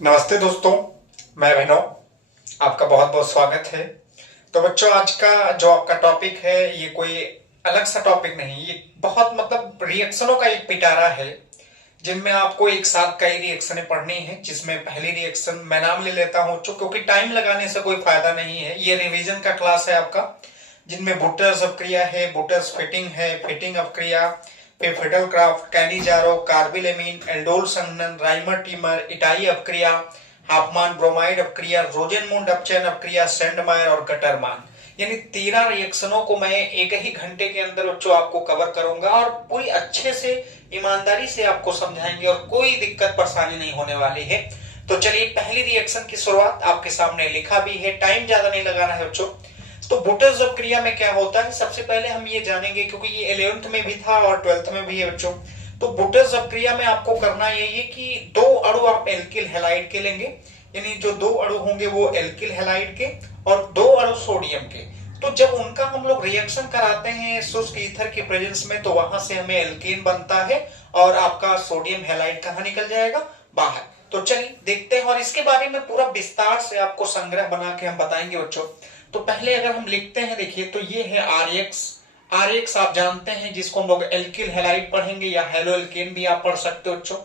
नमस्ते दोस्तों, मैं विनोद। आपका बहुत बहुत स्वागत है। तो बच्चों, आज का जो आपका टॉपिक है ये कोई अलग सा टॉपिक नहीं, ये बहुत मतलब रिएक्शनों का एक पिटारा है जिनमें आपको एक साथ कई रिएक्शनें पढ़नी है। जिसमें पहली रिएक्शन मैं नाम ले लेता हूं क्योंकि टाइम लगाने से कोई फायदा नहीं है। ये रिवीजन का क्लास है आपका, जिनमें बुटर्स अपक्रिया है, बुटर्स फिटिंग है, फिटिंग अपक्रिया, फिर फिडलक्राफ्ट, कैनिजारो, कार्बिलेमीन, एल्डोल संघनन, राइमर टीमर, इटाई अपक्रिया, हाफमान ब्रोमाइड अपक्रिया, रोजेनमुंड अपचयन अपक्रिया, सेंडमायर और गटरमान। यानी 13 रिएक्शनों को मैं एक ही घंटे के अंदर बच्चों आपको कवर करूंगा और पूरी अच्छे से ईमानदारी से आपको समझाएंगे और कोई दिक्कत परेशानी नहीं होने वाली है। तो चलिए पहली रिएक्शन की शुरुआत आपके सामने लिखा भी है, टाइम ज्यादा नहीं लगाना है बच्चों। तो बुटर्स अपक्रिया में क्या होता है, सबसे पहले हम ये जानेंगे क्योंकि ये 11th में भी था और 12th में भी है बच्चों। तो बुटर्स अपक्रिया में आपको करना यही है कि दो अणु आप एल्किल हैलाइड के लेंगे, यानी जो दो अणु होंगे वो एल्किल हैलाइड के और दो अणु सोडियम के। तो जब उनका हम लोग रिएक्शन कराते हैं शुष्क ईथर की प्रेजेंस में, तो वहां से हमें एल्केन बनता है और आपका सोडियम हैलाइड कहाँ निकल जाएगा, बाहर। तो चलिए देखते हैं और इसके बारे में पूरा विस्तार से आपको संग्रह बना के हम बताएंगे बच्चों। तो पहले अगर हम लिखते हैं, देखिए तो ये है RX। RX आप जानते हैं जिसको हम लोग एल्किल हैलाइड पढ़ेंगे या हेलो एल्केन भी आप पढ़ सकते हो बच्चों।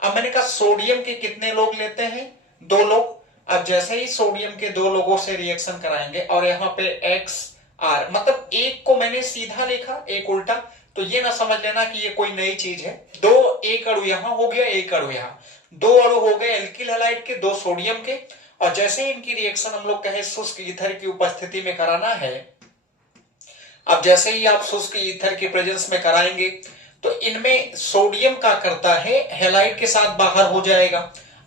अब मैंने कहा सोडियम के कितने लोग लेते हैं, दो लोग। अब जैसे ही सोडियम के दो लोगों से रिएक्शन कराएंगे और यहाँ पे XR, मतलब एक को मैंने सीधा लिखा एक उल्टा, तो ये ना समझ लेना कि ये कोई नई चीज है। दो, एक अणु यहां हो गया, एक अणु यहां, दो अणु हो गए एल्किल हैलाइड के, दो सोडियम के। और जैसे ही इनकी रिएक्शन हम लोग कहे शुष्क ईथर की उपस्थिति में कराना है, अब जैसे ही आप शुष्क ईथर की प्रेजेंस में कराएंगे तो इनमें सोडियम का करता है हैलाइड के साथ बाहर हो जाएगा।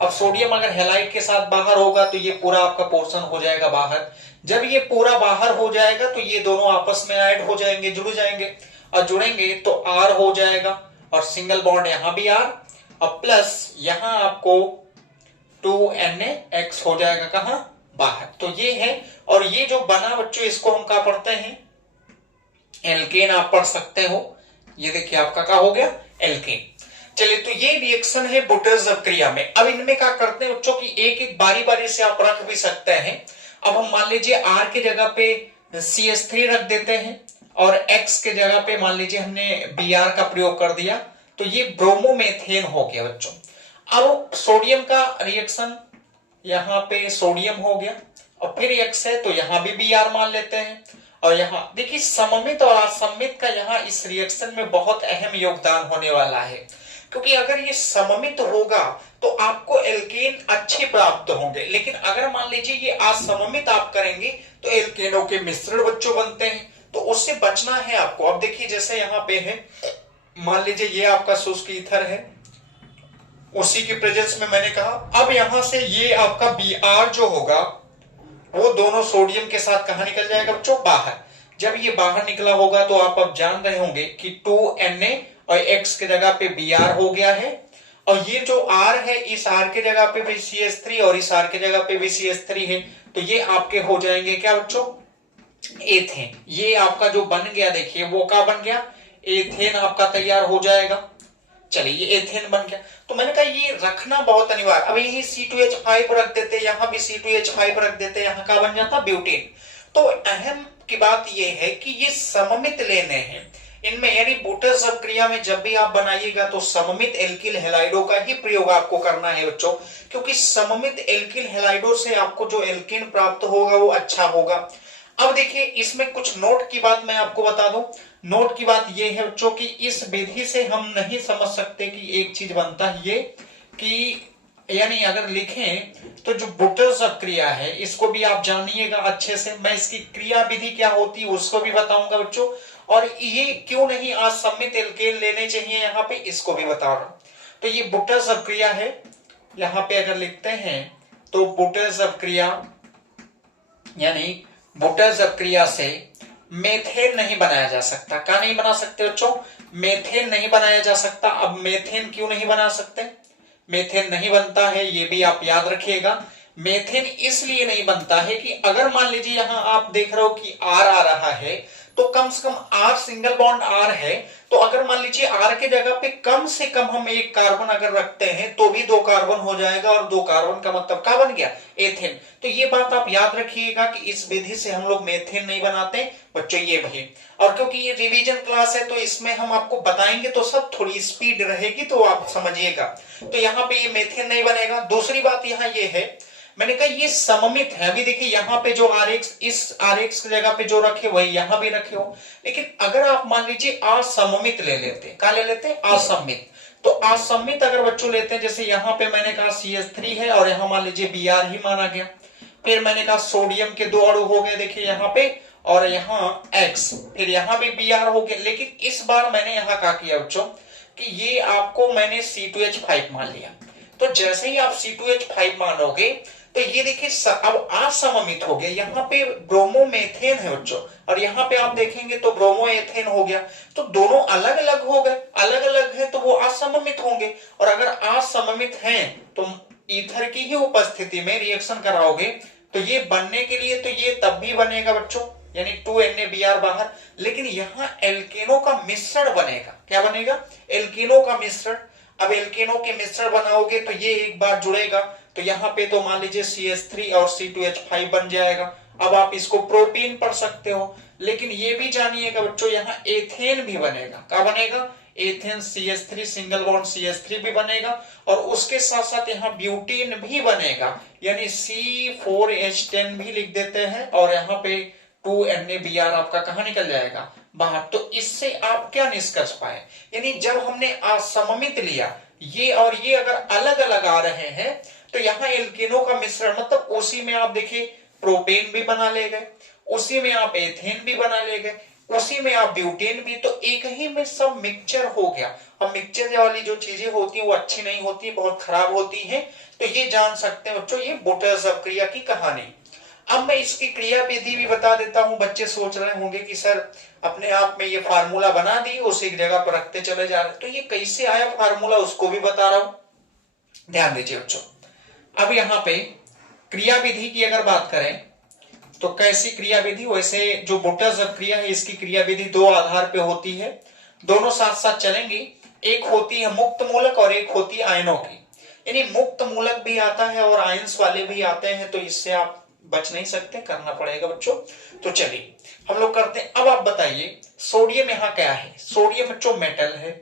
अब सोडियम अगर हैलाइड के साथ बाहर होगा तो ये पूरा आपका पोर्शन हो जाएगा बाहर। जब ये पूरा बाहर हो जाएगा तो ये दोनों आपस में ऐड हो जाएंगे, जुड़ जाएंगे, और जुड़ेंगे तो R हो जाएगा और सिंगल बॉन्ड यहां भी R और प्लस यहां आपको 2NaX हो जाएगा, कहां, बाहर। तो ये है, और ये जो बना बच्चों इसको हम क्या पढ़ते हैं, एल्केन आप पढ़ सकते हो। ये देखिए आपका क्या हो गया, एल्केन। चलिए तो ये रिएक्शन है बुटर्स अपक्रिया में। अब इनमें क्या करते हैं बच्चों की एक एक बारी बारी से आप रख भी सकते हैं। अब हम मान लीजिए R की जगह पे CH3 रख देते हैं और X के जगह पे मान लीजिए हमने Br का प्रयोग कर दिया, तो ये ब्रोमोमेथेन हो गया बच्चों। अब सोडियम का रिएक्शन, यहां पे सोडियम हो गया और फिर X है तो यहां भी Br मान लेते हैं। और यहां देखिए सममित और असममित का यहाँ इस रिएक्शन में बहुत अहम योगदान होने वाला है, क्योंकि अगर ये सममित होगा तो आपको एल्केन अच्छे प्राप्त होंगे, लेकिन अगर मान लीजिए ये असममित आप करेंगे तो एल्केनों के मिश्रण बच्चों बनते हैं, तो उससे बचना है आपको। अब देखिए जैसे यहाँ पे है, मान लीजिए ये आपका शुष्क ईथर है, उसी की प्रेजेंस में मैंने कहा अब यहां से ये आपका Br जो होगा वो दोनों सोडियम के साथ कहां निकल जाएगा बच्चों, बाहर। जब ये बाहर निकला होगा तो आप अब जान रहे होंगे कि 2Na और X के जगह पे Br हो गया है, और ये जो R है इस R के जगह पे भी CH3 और इस R के जगह पे भी CH3 है, तो ये आपके हो जाएंगे क्या बच्चों, एथेन। ये आपका जो बन गया देखिए वो क्या बन गया, एथेन आपका तैयार हो जाएगा। चलिए ये एथेन बन गया। तो मैंने कहा ये रखना बहुत अनिवार्य। अब यही C2H5 रख देते, यहां भी C2H5 रख देते, यहां का बन जाता ब्यूटेन। तो अहम की बात ये है कि ये सममित लेने हैं इनमें, यानी बुटर्स अपक्रिया में जब भी आप बनाइएगा तो सममित एल्किल हैलाइडों का ही प्रयोग आपको करना है बच्चों, क्योंकि सममित एल्किल हैलाइडों से आपको जो एल्केन प्राप्त होगा वो अच्छा होगा। अब देखिए इसमें कुछ नोट की बात मैं आपको बता दूं। नोट की बात यह है बच्चों कि इस विधि से हम नहीं समझ सकते कि एक चीज बनता है ये कि, यानी अगर लिखें तो जो बुटर्स अपक्रिया है इसको भी आप जानिएगा अच्छे से। मैं इसकी क्रिया विधि क्या होती है उसको भी बताऊंगा बच्चों, और ये क्यों नहीं असममित एल्केन लेने चाहिए यहाँ पे इसको भी बता रहा हूं। तो ये बुटर्स अपक्रिया है, यहाँ पे अगर लिखते हैं तो बुटर्स अपक्रिया, यानी बुटर्स अपक्रिया से मेथेन नहीं बनाया जा सकता। क्या नहीं बना सकते बच्चों, मेथेन नहीं बनाया जा सकता। अब मेथेन क्यों नहीं बना सकते, मेथेन नहीं बनता है ये भी आप याद रखिएगा। मेथेन इसलिए नहीं बनता है कि अगर मान लीजिए यहां आप देख रहे हो कि R आ रहा है, तो कम से कम R सिंगल बॉन्ड R है, तो अगर मान लीजिए R के जगह पे कम से कम हम एक कार्बन अगर रखते हैं तो भी 2 कार्बन हो जाएगा, और 2 कार्बन का मतलब क्या बन गया, एथेन। तो ये बात आप याद रखिएगा कि इस विधि से हम लोग मेथेन नहीं बनाते बच्चों, ये भी। और क्योंकि ये रिवीजन क्लास है तो इसमें हम आपको बताएंगे तो सब थोड़ी स्पीड रहेगी, तो आप समझिएगा। तो यहाँ पे ये मेथेन नहीं बनेगा। दूसरी बात यहाँ ये है, मैंने कहा ये सममित है। अभी देखिए यहाँ पे जो RX, इस RX की जगह पे जो रखे वही यहाँ भी रखे हो, लेकिन अगर आप मान लीजिए असममित ले लेते, क्या ले लेते, असममित। तो असममित अगर बच्चों लेते हैं, जैसे यहाँ पे मैंने कहा CH3 है और यहाँ मान लीजिए Br ही माना गया। फिर मैंने कहा सोडियम के 2 अणु हो गए, देखिए यहाँ पे, और यहाँ X, फिर यहाँ भी Br हो गया। लेकिन इस बार मैंने यहाँ क्या किया बच्चों कि ये आपको मैंने C2H5 मान लिया। तो जैसे ही आप C2H5 मानोगे तो ये देखिए अब असममित हो गया। यहाँ पे ब्रोमोमेथेन है बच्चों, और यहाँ पे आप देखेंगे तो ब्रोमोएथेन हो गया। तो दोनों अलग अलग हो गए, अलग अलग है तो वो असममित होंगे। और अगर असममित हैं तो ईथर की ही उपस्थिति में रिएक्शन कराओगे तो ये बनने के लिए तो ये तब भी बनेगा बच्चों, यानी 2NaBr बाहर। लेकिन यहाँ एल्केनो का मिश्रण बनेगा। क्या बनेगा, एल्केनो का मिश्रण। अब एल्केनो के मिश्रण बनाओगे तो ये एक बार जुड़ेगा, तो यहाँ पे तो मान लीजिए CH3 और C2H5 बन जाएगा। अब आप इसको प्रोपीन पढ़ सकते हो, लेकिन ये भी जानिएगा बच्चों यहाँ एथेन भी बनेगा। क्या बनेगा, ethane, CH3 single bond CH3 भी बनेगा, और उसके साथ साथ यहाँ ब्यूटीन भी बनेगा, यानी C4H10 भी लिख देते हैं, और यहाँ पे 2NaBr आपका कहाँ निकल जाएगा, बाहर। तो इससे आप क्या निष्कर्ष पाए, यानी जब हमने असममित लिया, ये और ये अगर अलग अलग आ रहे हैं तो यहाँ एल्केनो का मिश्रण, मतलब उसी में आप देखिए प्रोपेन भी बना ले गए, उसी में आप एथेन भी बना ले गए, उसी में आप ब्यूटेन भी, तो एक ही में सब मिक्सचर हो गया। अब मिक्सचर वाली जो चीजें होती है वो अच्छी नहीं होती, बहुत खराब होती हैं। तो ये जान सकते हैं बच्चों, ये बुटर्स क्रिया की कहानी। अब मैं इसकी क्रिया विधि भी बता देता हूं। बच्चे सोच रहे होंगे कि सर अपने आप में ये फार्मूला बना दी, उसी जगह पर रखते चले जा रहे, तो ये कैसे आया फार्मूला उसको भी बता रहा हूं, ध्यान दीजिए बच्चों। अब यहाँ पे क्रिया विधि की अगर बात करें तो कैसी क्रिया विधि, वैसे जो बुटर्स क्रिया है इसकी क्रिया विधि 2 आधार पे होती है, दोनों साथ साथ चलेंगी। एक होती है मुक्त मूलक और एक होती है आयनों की, यानी मुक्त मूलक भी आता है और आयंस वाले भी आते हैं, तो इससे आप बच नहीं सकते, करना पड़ेगा बच्चों। तो चलिए हम लोग करते हैं। अब आप बताइए सोडियम यहाँ क्या है, सोडियम बच्चों मेटल है।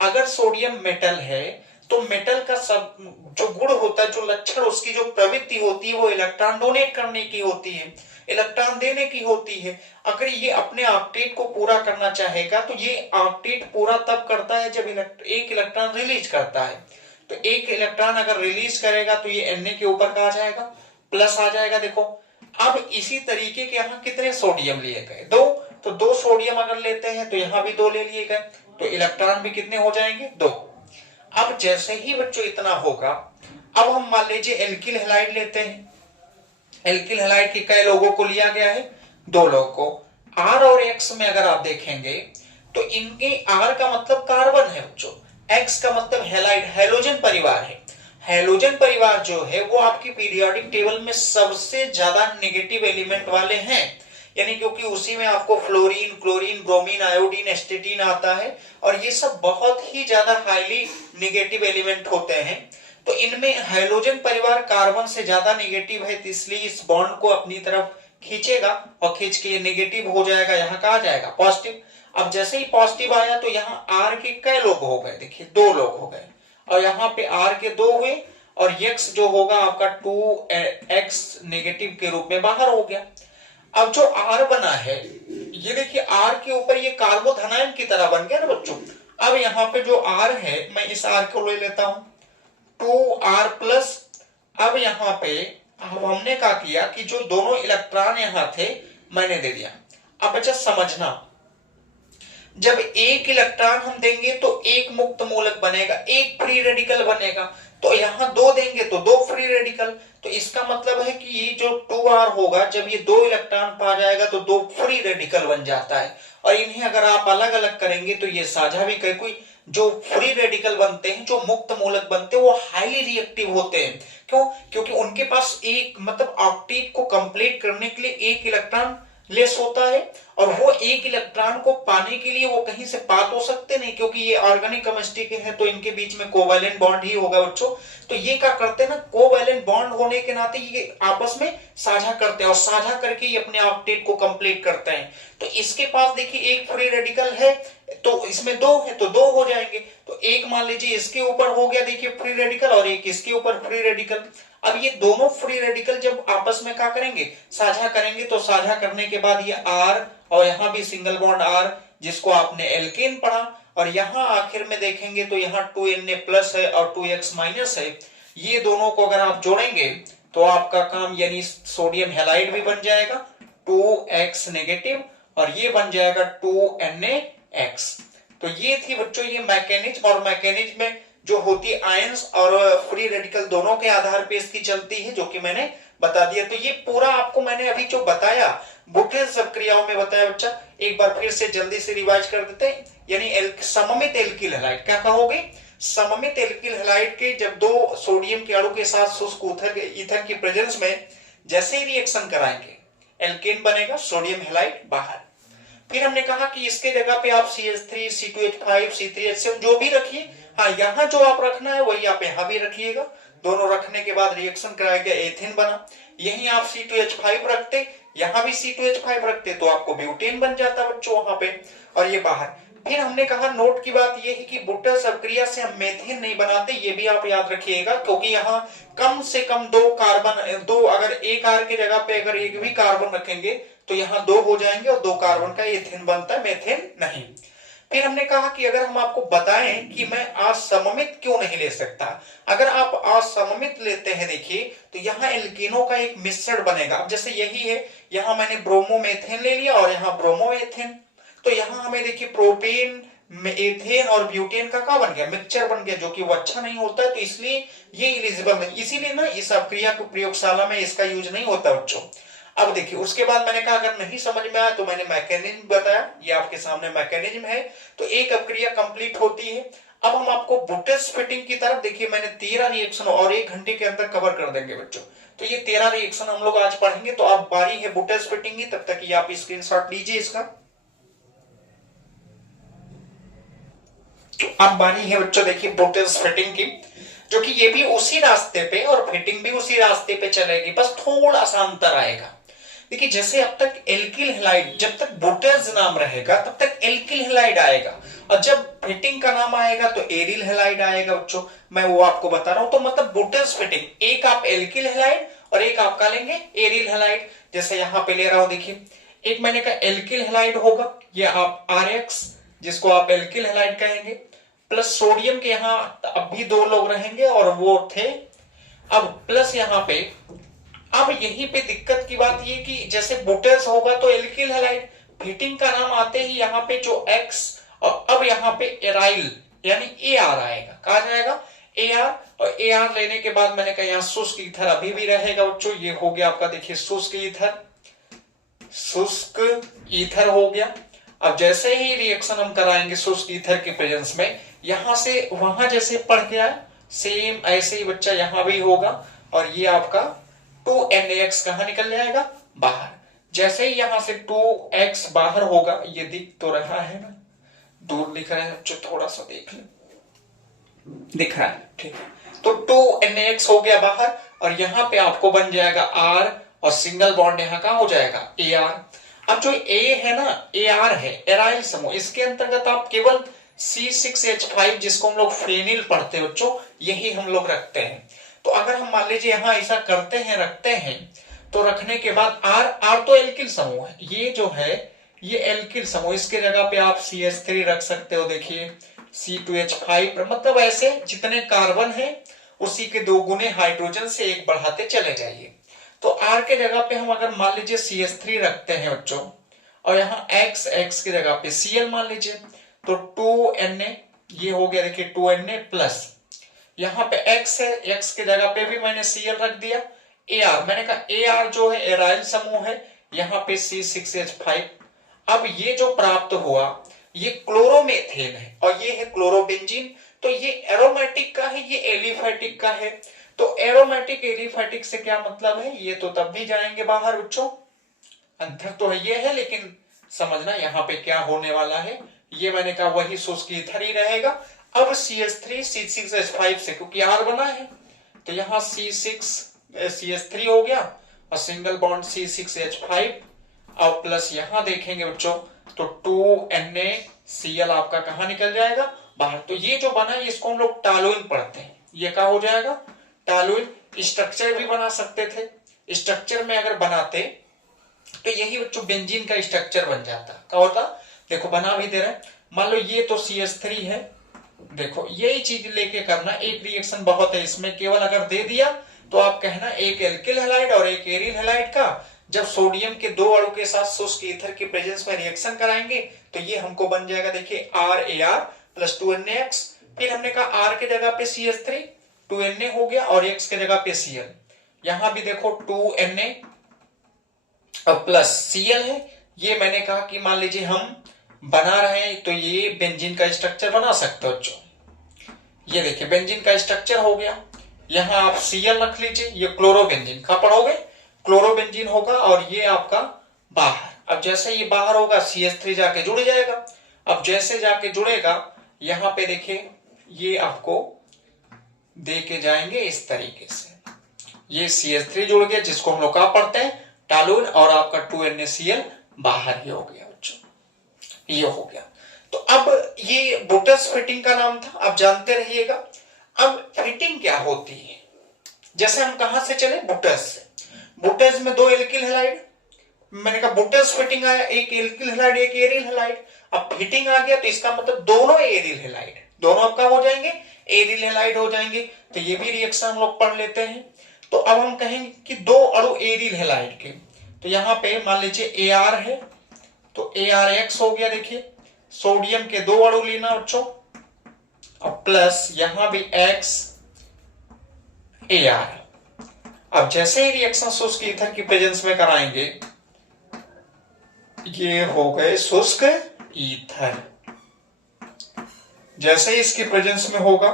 अगर सोडियम मेटल है तो मेटल का सब जो गुण होता है, जो लक्षण, उसकी जो प्रवृत्ति होती है वो इलेक्ट्रॉन डोनेट करने की होती है, इलेक्ट्रॉन देने की होती है। अगर ये अपने ऑक्टेट को पूरा करना चाहेगा तो ये ऑक्टेट पूरा तब करता है जब एक इलेक्ट्रॉन रिलीज करता है। तो एक इलेक्ट्रॉन अगर रिलीज करेगा तो ये Na के ऊपर का आ जाएगा, प्लस आ जाएगा। देखो अब इसी तरीके के यहाँ कितने सोडियम लिए गए, 2, तो 2 सोडियम अगर लेते हैं तो यहाँ भी 2 ले लिए गए, तो इलेक्ट्रॉन भी कितने हो जाएंगे, 2। अब जैसे ही बच्चों इतना होगा, अब हम मान लीजिए एल्किल हैलाइड लेते हैं। एल्किल हैलाइड के कई लोगों को लिया गया है, 2 लोगों को। R और X में अगर आप देखेंगे तो इनके R का मतलब कार्बन है बच्चों, X का मतलब हैलाइड, हैलोजन परिवार है। हैलोजन परिवार जो है वो आपकी पीरियोडिक टेबल में सबसे ज्यादा नेगेटिव एलिमेंट वाले हैं, यानी क्योंकि उसी में आपको फ्लोरीन, क्लोरीन, ब्रोमीन, आयोडीन, एस्टेटीन आता है, और ये सब बहुत ही ज्यादा हाईली नेगेटिव एलिमेंट होते हैं। तो इनमें हाइड्रोजन परिवार कार्बन से ज्यादा नेगेटिव है, इसलिए इस बॉन्ड को अपनी तरफ खींचेगा और खींच के नेगेटिव हो जाएगा, यहाँ का आ जाएगा पॉजिटिव। अब जैसे ही पॉजिटिव आया तो यहाँ R के कई लोग हो गए, देखिए 2 लोग हो गए, और यहाँ पे R के 2 हुए, और X जो होगा आपका 2X नेगेटिव के रूप में बाहर हो गया। अब जो R बना है, ये देखिए R के ऊपर ये कार्बोधनायन की तरह बन गया ना बच्चों। अब यहाँ पे जो R है, मैं इस R को ले लेता हूं, 2R प्लस। अब यहाँ पे अब हमने क्या किया कि जो दोनों इलेक्ट्रॉन यहाँ थे मैंने दे दिया। अब बच्चा समझना, जब एक इलेक्ट्रॉन हम देंगे तो एक मुक्त मूलक बनेगा, एक फ्री रेडिकल बनेगा, तो यहाँ 2 देंगे तो 2 फ्री रेडिकल। तो इसका मतलब है कि ये जो 2R होगा, जब ये 2 इलेक्ट्रॉन पा जाएगा तो 2 फ्री रेडिकल बन जाता है। और इन्हें अगर आप अलग अलग करेंगे तो ये साझा भी करें। कोई जो फ्री रेडिकल बनते हैं, जो मुक्त मूलक बनते हैं, वो हाईली रिएक्टिव होते हैं। क्यों? क्योंकि उनके पास एक मतलब ऑक्टेट को कंप्लीट करने के लिए एक इलेक्ट्रॉन लेस होता है, और वो एक इलेक्ट्रॉन को पाने के लिए वो कहीं से पा तो सकते नहीं, क्योंकि ये ऑर्गेनिक केमिस्ट्री के हैं, तो इनके बीच में कोवैलेंट बॉन्ड ही होगा बच्चों। तो ये क्या करते हैं ना, कोवैलेंट बॉन्ड होने के नाते ये आपस में साझा करते हैं, और साझा करके ये अपने ऑक्टेट को कंप्लीट करते हैं। तो इसके पास देखिए एक फ्री रेडिकल है, तो इसमें दो है तो दो हो जाएंगे। तो एक मान लीजिए इसके ऊपर हो गया देखिए फ्री रेडिकल, और एक इसके ऊपर फ्री रेडिकल। अब ये दोनों फ्री रेडिकल जब आपस में क्या करेंगे, साझा करेंगे, तो साझा करने के बाद ये R, और यहां भी सिंगल बॉन्ड R, जिसको आपने एल्केन पढ़ा, और यहां आखिर में देखेंगे तो यहाँ 2Na प्लस है और 2X माइनस है। ये दोनों को अगर आप जोड़ेंगे तो आपका काम यानी सोडियम हैलाइड भी बन जाएगा 2X नेगेटिव, और ये बन जाएगा 2NaX। तो ये थी बच्चों ये मैकेनिज्म, और मैकेनिज्म में जो होती है आयंस और फ्री रेडिकल दोनों के आधार पे इसकी चलती है, जो कि मैंने बता दिया। तो ये पूरा आपको मैंने अभी जो बताया बुटेल्स क्रियाओं में बताया बच्चा, एक बार फिर से जल्दी से रिवाइज कर देते हैं। यानी सममित एल्किल हैलाइड, क्या कहोगे, सममित एल्किल हैलाइड के जब दो सोडियम के अणु के साथ शुष्क ईथर की प्रेजेंस में जैसे ही रिएक्शन कराएंगे एल्केन बनेगा, सोडियम हैलाइड बाहर। फिर हमने कहा कि इसके जगह पे आप CH3, C2H5, C3H7 जो भी रखिए, हाँ यहाँ जो आप रखना है वही आप यहाँ भी रखिएगा। दोनों रखने के बाद रिएक्शन कराएगा, एथेन बना। यहीं आप C2H5 रखते, यहाँ भी C2H5 रखते, तो आपको ब्यूटेन बन जाता बच्चों वहां पे, और ये बाहर। फिर हमने कहा नोट की बात यह है कि बुटेल्स अभिक्रिया से हम मेथेन नहीं बनाते, ये भी आप याद रखिएगा, क्योंकि यहाँ कम से कम दो कार्बन, दो अगर एक R की जगह पे अगर एक भी कार्बन रखेंगे तो यहाँ दो हो जाएंगे, और दो कार्बन का एथेन बनता है, मेथेन नहीं। फिर हमने कहा कि अगर हम आपको बताएं कि मैं असममित क्यों नहीं ले सकता, अगर आप असममित लेते हैं देखिए तो यहाँ एल्केनों का एक मिश्रण बनेगा। अब जैसे यही है, यहाँ मैंने ब्रोमोमेथेन ले लिया और यहाँ ब्रोमोएथेन, तो यहाँ हमें देखिए प्रोपेन एथेन और ब्यूटेन का क्या बन गया, मिक्सचर बन गया, जो कि वो अच्छा नहीं होता है, तो इसलिए ये इलिजिबल नहीं, इसीलिए ना इस अभिक्रिया को प्रयोगशाला में इसका यूज नहीं होता बच्चों। अब देखिए उसके बाद मैंने कहा अगर नहीं समझ में आया तो मैंने मैकेनिज्म बताया, ये आपके सामने मैकेनिज्म है। तो एक अभिक्रिया कंप्लीट होती है। अब हम आपको बुटेल्स फिटिंग की तरफ देखिए, मैंने 13 रिएक्शन और 1 घंटे के अंदर कवर कर देंगे बच्चों। तो ये 13 रिएक्शन हम लोग आज पढ़ेंगे। तो आप बारी है बुटेल्स फिटिंग की, तब तक ये आप स्क्रीनशॉट लीजिए इसका। तो अब बारी है बच्चों देखिए बुटेल्स फिटिंग की, जो कि ये भी उसी रास्ते पे और फिटिंग भी उसी रास्ते पे चलेगी, बस थोड़ा सा अंतर आएगा। देखिए जैसे अब तक एल्किल हैलाइड, जब तक बुटेल्स नाम रहेगा तब तक एल्किल हैलाइड आएगा, और जब फिटिंग का नाम आएगा तो एरिल हैलाइड आएगा बच्चों, मैं वो आपको बता रहा हूं। तो मतलब बुटेल्स फिटिंग, एक आप एल्किल हैलाइड और एक आप का लेंगे एरिल हैलाइड। जैसे यहां पे ले रहा हूं देखिए, एक मैंने कहा एल्किल हैलाइड होगा, ये आप RX जिसको आप एल्किल हैलाइड कहेंगे, प्लस सोडियम के यहां अब भी दो लोग रहेंगे और वो थे, अब प्लस यहां पे। अब यहीं पे दिक्कत की बात ये कि जैसे बुटेल्स होगा तो एल्किल हैलाइड, फिटिंग का नाम आते ही यहाँ पे जो X, और अब यहाँ पे एराइल यानी AR आएगा, कहा जाएगा AR, और AR लेने के बाद मैंने कहा यहाँ शुष्क ईथर अभी भी रहेगा बच्चों। ये हो गया आपका देखिए शुष्क ईथर, शुष्क ईथर हो गया। अब जैसे ही रिएक्शन हम कराएंगे शुष्क ईथर के प्रेजेंस में, यहां से वहां जैसे पढ़ के आए सेम ऐसे ही बच्चा यहां भी होगा, और ये आपका 2NaX कहां निकल जाएगा, बाहर। जैसे ही यहां से 2X बाहर होगा, ये दिख तो रहा है ना, दूर दिख रहा है, जो थोड़ा सा देख ले, दिख रहा है, ठीक है। तो 2NaX हो गया बाहर, और यहां पे आपको बन जाएगा R, और सिंगल बॉन्ड यहां का हो जाएगा AR। अब जो A है ना, AR है एराइल समूह, इसके अंतर्गत आप केवल C6H5 जिसको हम लोग फेनिल पढ़ते हैं बच्चों, यही हम लोग रखते हैं। तो अगर हम मान लीजिए यहां ऐसा करते हैं, रखते हैं, तो रखने के बाद R तो एल्किल समूह है, ये जो है ये एल्किल समूह, इसके जगह पे आप CH3 रख सकते हो, देखिए C2H5, मतलब ऐसे जितने कार्बन है उसी के 2 गुने हाइड्रोजन से एक बढ़ाते चले जाइए। तो R के जगह पे हम अगर मान लीजिए CH3 रखते हैं बच्चों, और यहाँ X की जगह पे Cl मान लीजिए, तो 2Na ये हो गया देखिए 2Na प्लस, यहाँ पे X है, X के जगह पे भी मैंने Cl रख दिया। AR मैंने कहा AR जो है एराइल समूह है, यहाँ पे C6H5। अब ये जो प्राप्त हुआ ये क्लोरोमेथेन है, और ये है क्लोरोबेंजीन। तो ये एरोमेटिक का है, ये एलिफैटिक का है। तो एरोमेटिक एलिफैटिक से क्या मतलब है, ये तो तब भी जाएंगे बाहर बच्चों। अंतर तो ये है, लेकिन समझना यहाँ पे क्या होने वाला है। ये मैंने कहा वही शुष्क ईथर ही रहेगा। अब CH3 C6H5 से, क्योंकि R बना है तो यहाँ CH3 हो गया और सिंगल बॉन्ड C6H5 और प्लस यहां देखेंगे बच्चों तो 2NaCl आपका कहां निकल जाएगा बाहर। तो ये जो बना है इसको हम लोग टॉलुइन पढ़ते हैं। ये क्या हो जाएगा टॉलुइन। स्ट्रक्चर भी बना सकते थे, स्ट्रक्चर में अगर बनाते तो यही बच्चों बेंजीन का स्ट्रक्चर बन जाता। क्या होता देखो बना भी दे रहे हैं। मान लो ये तो CH3 है, देखो यही चीज लेके करना। एक रिएक्शन बहुत है इसमें, केवल अगर दे दिया तो आप कहना एक एल्किल हैलाइड और एक एरिल हैलाइड का जब सोडियम के दो अणु के साथ शुष्क ईथर के प्रेजेंस में रिएक्शन कराएंगे तो ये हमको बन जाएगा देखिए RAR प्लस 2NaX। फिर हमने कहा R के जगह पे CH3 2Na हो गया और X के जगह पे Cl। यहां भी देखो 2Na और प्लस Cl है। ये मैंने कहा कि मान लीजिए हम बना रहे हैं तो ये बेंजीन का स्ट्रक्चर बना सकते हो बच्चों। ये देखिए बेंजीन का स्ट्रक्चर हो गया। यहां आप Cl रख लीजिए, ये क्लोरोबेंजीन का पढ़ोगे क्लोरोबेंजीन होगा और ये आपका बाहर। अब जैसे ये बाहर होगा CH3 जाके जुड़ जाएगा। अब जैसे जाके जुड़ेगा यहां पे देखिए ये आपको दे के जाएंगे इस तरीके से। ये CH3 जुड़ गया जिसको हम लोग क्या पढ़ते हैं टॉलुइन और आपका 2NaCl बाहर ही हो गया बच्चों, ये हो गया। तो अब ये बुटस फिटिंग का नाम था, आप जानते रहिएगा। अब फिटिंग क्या होती है, जैसे हम कहां से चले बुटस से। बुटस में दो एल्किल हैलाइड, मैंने कहा बुटस फिटिंग आया, एक एल्किल हैलाइड एक एरिल हैलाइड। अब फिटिंग आ गया तो इसका मतलब दोनों एरिल हैलाइड, दोनों आपका हो जाएंगे एरिल हैलाइड हो जाएंगे। तो ये भी रिएक्शन हम लोग पढ़ लेते हैं। तो अब हम कहेंगे कि दो अणु एरिल हैलाइड के, तो यहां पे मान लीजिए AR है तो ARX हो गया। देखिए सोडियम के दो अणु लेना बच्चों और प्लस यहां भी X AR। अब जैसे ही रिएक्शन शुष्क ईथर की प्रेजेंस में कराएंगे ये हो गए शुष्क ईथर। जैसे ही इसकी प्रेजेंस में होगा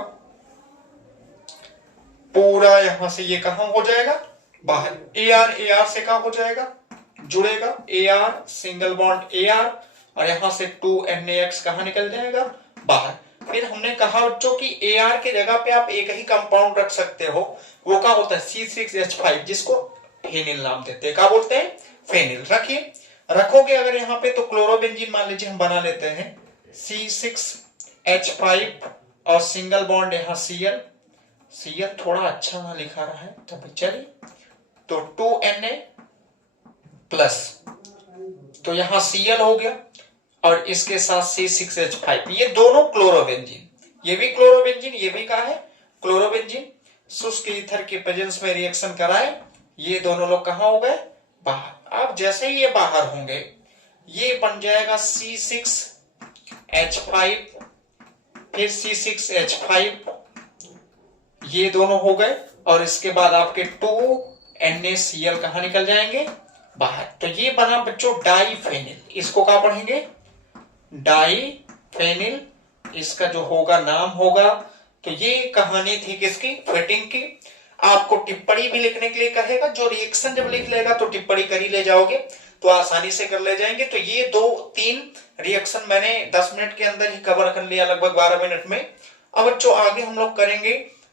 पूरा यहां से ये कहां हो जाएगा बाहर। AR से कहां हो जाएगा जुड़ेगा AR सिंगल बॉन्ड AR और यहां से 2NaX कहां निकल जाएगा बाहर। फिर हमने कहा बच्चों कि AR के जगह पे आप एक ही कंपाउंड रख सकते हो, वो क्या होता है C6H5 जिसको फेनिल नाम देते हैं। क्या बोलते हैं फेनिल। रखिए रखोगे अगर यहाँ पे तो क्लोरोबेंजीन मान लीजिए हम बना लेते हैं C6H5 और सिंगल बॉन्ड यहाँ Cl थोड़ा अच्छा ना लिखा रहा है तो चलिए तो 2Na प्लस तो यहां Cl हो गया और इसके साथ C6H5। ये दोनों क्लोरोबेंजीन, ये भी क्लोरोबेंजीन ये भी कहा है क्लोरोबेंजीन शुष्क ईथर के प्रेजेंस में रिएक्शन कराए, ये दोनों लोग कहां हो गए बाहर। अब जैसे ही ये बाहर होंगे ये बन जाएगा C6H5 फिर C6H5, ये दोनों हो गए और इसके बाद आपके 2NaCl कहां निकल जाएंगे बाहर। तो ये बना बच्चों डाईफेनिल। इसको क्या पढ़ेंगे डाईफेनिल, इसका जो होगा नाम होगा। तो ये कहानी थी किसकी फिटिंग की। आपको टिप्पणी भी लिखने के लिए कहेगा, जो रिएक्शन जब लिख लेगा तो टिप्पणी कर ही ले जाओगे तो आसानी से कर ले जाएंगे। तो ये 2-3 रिएक्शन मैंने 10 मिनट के अंदर ही कवर कर लिया, लगभग 12 मिनट में। अब बच्चों आगे हम लोग करेंगे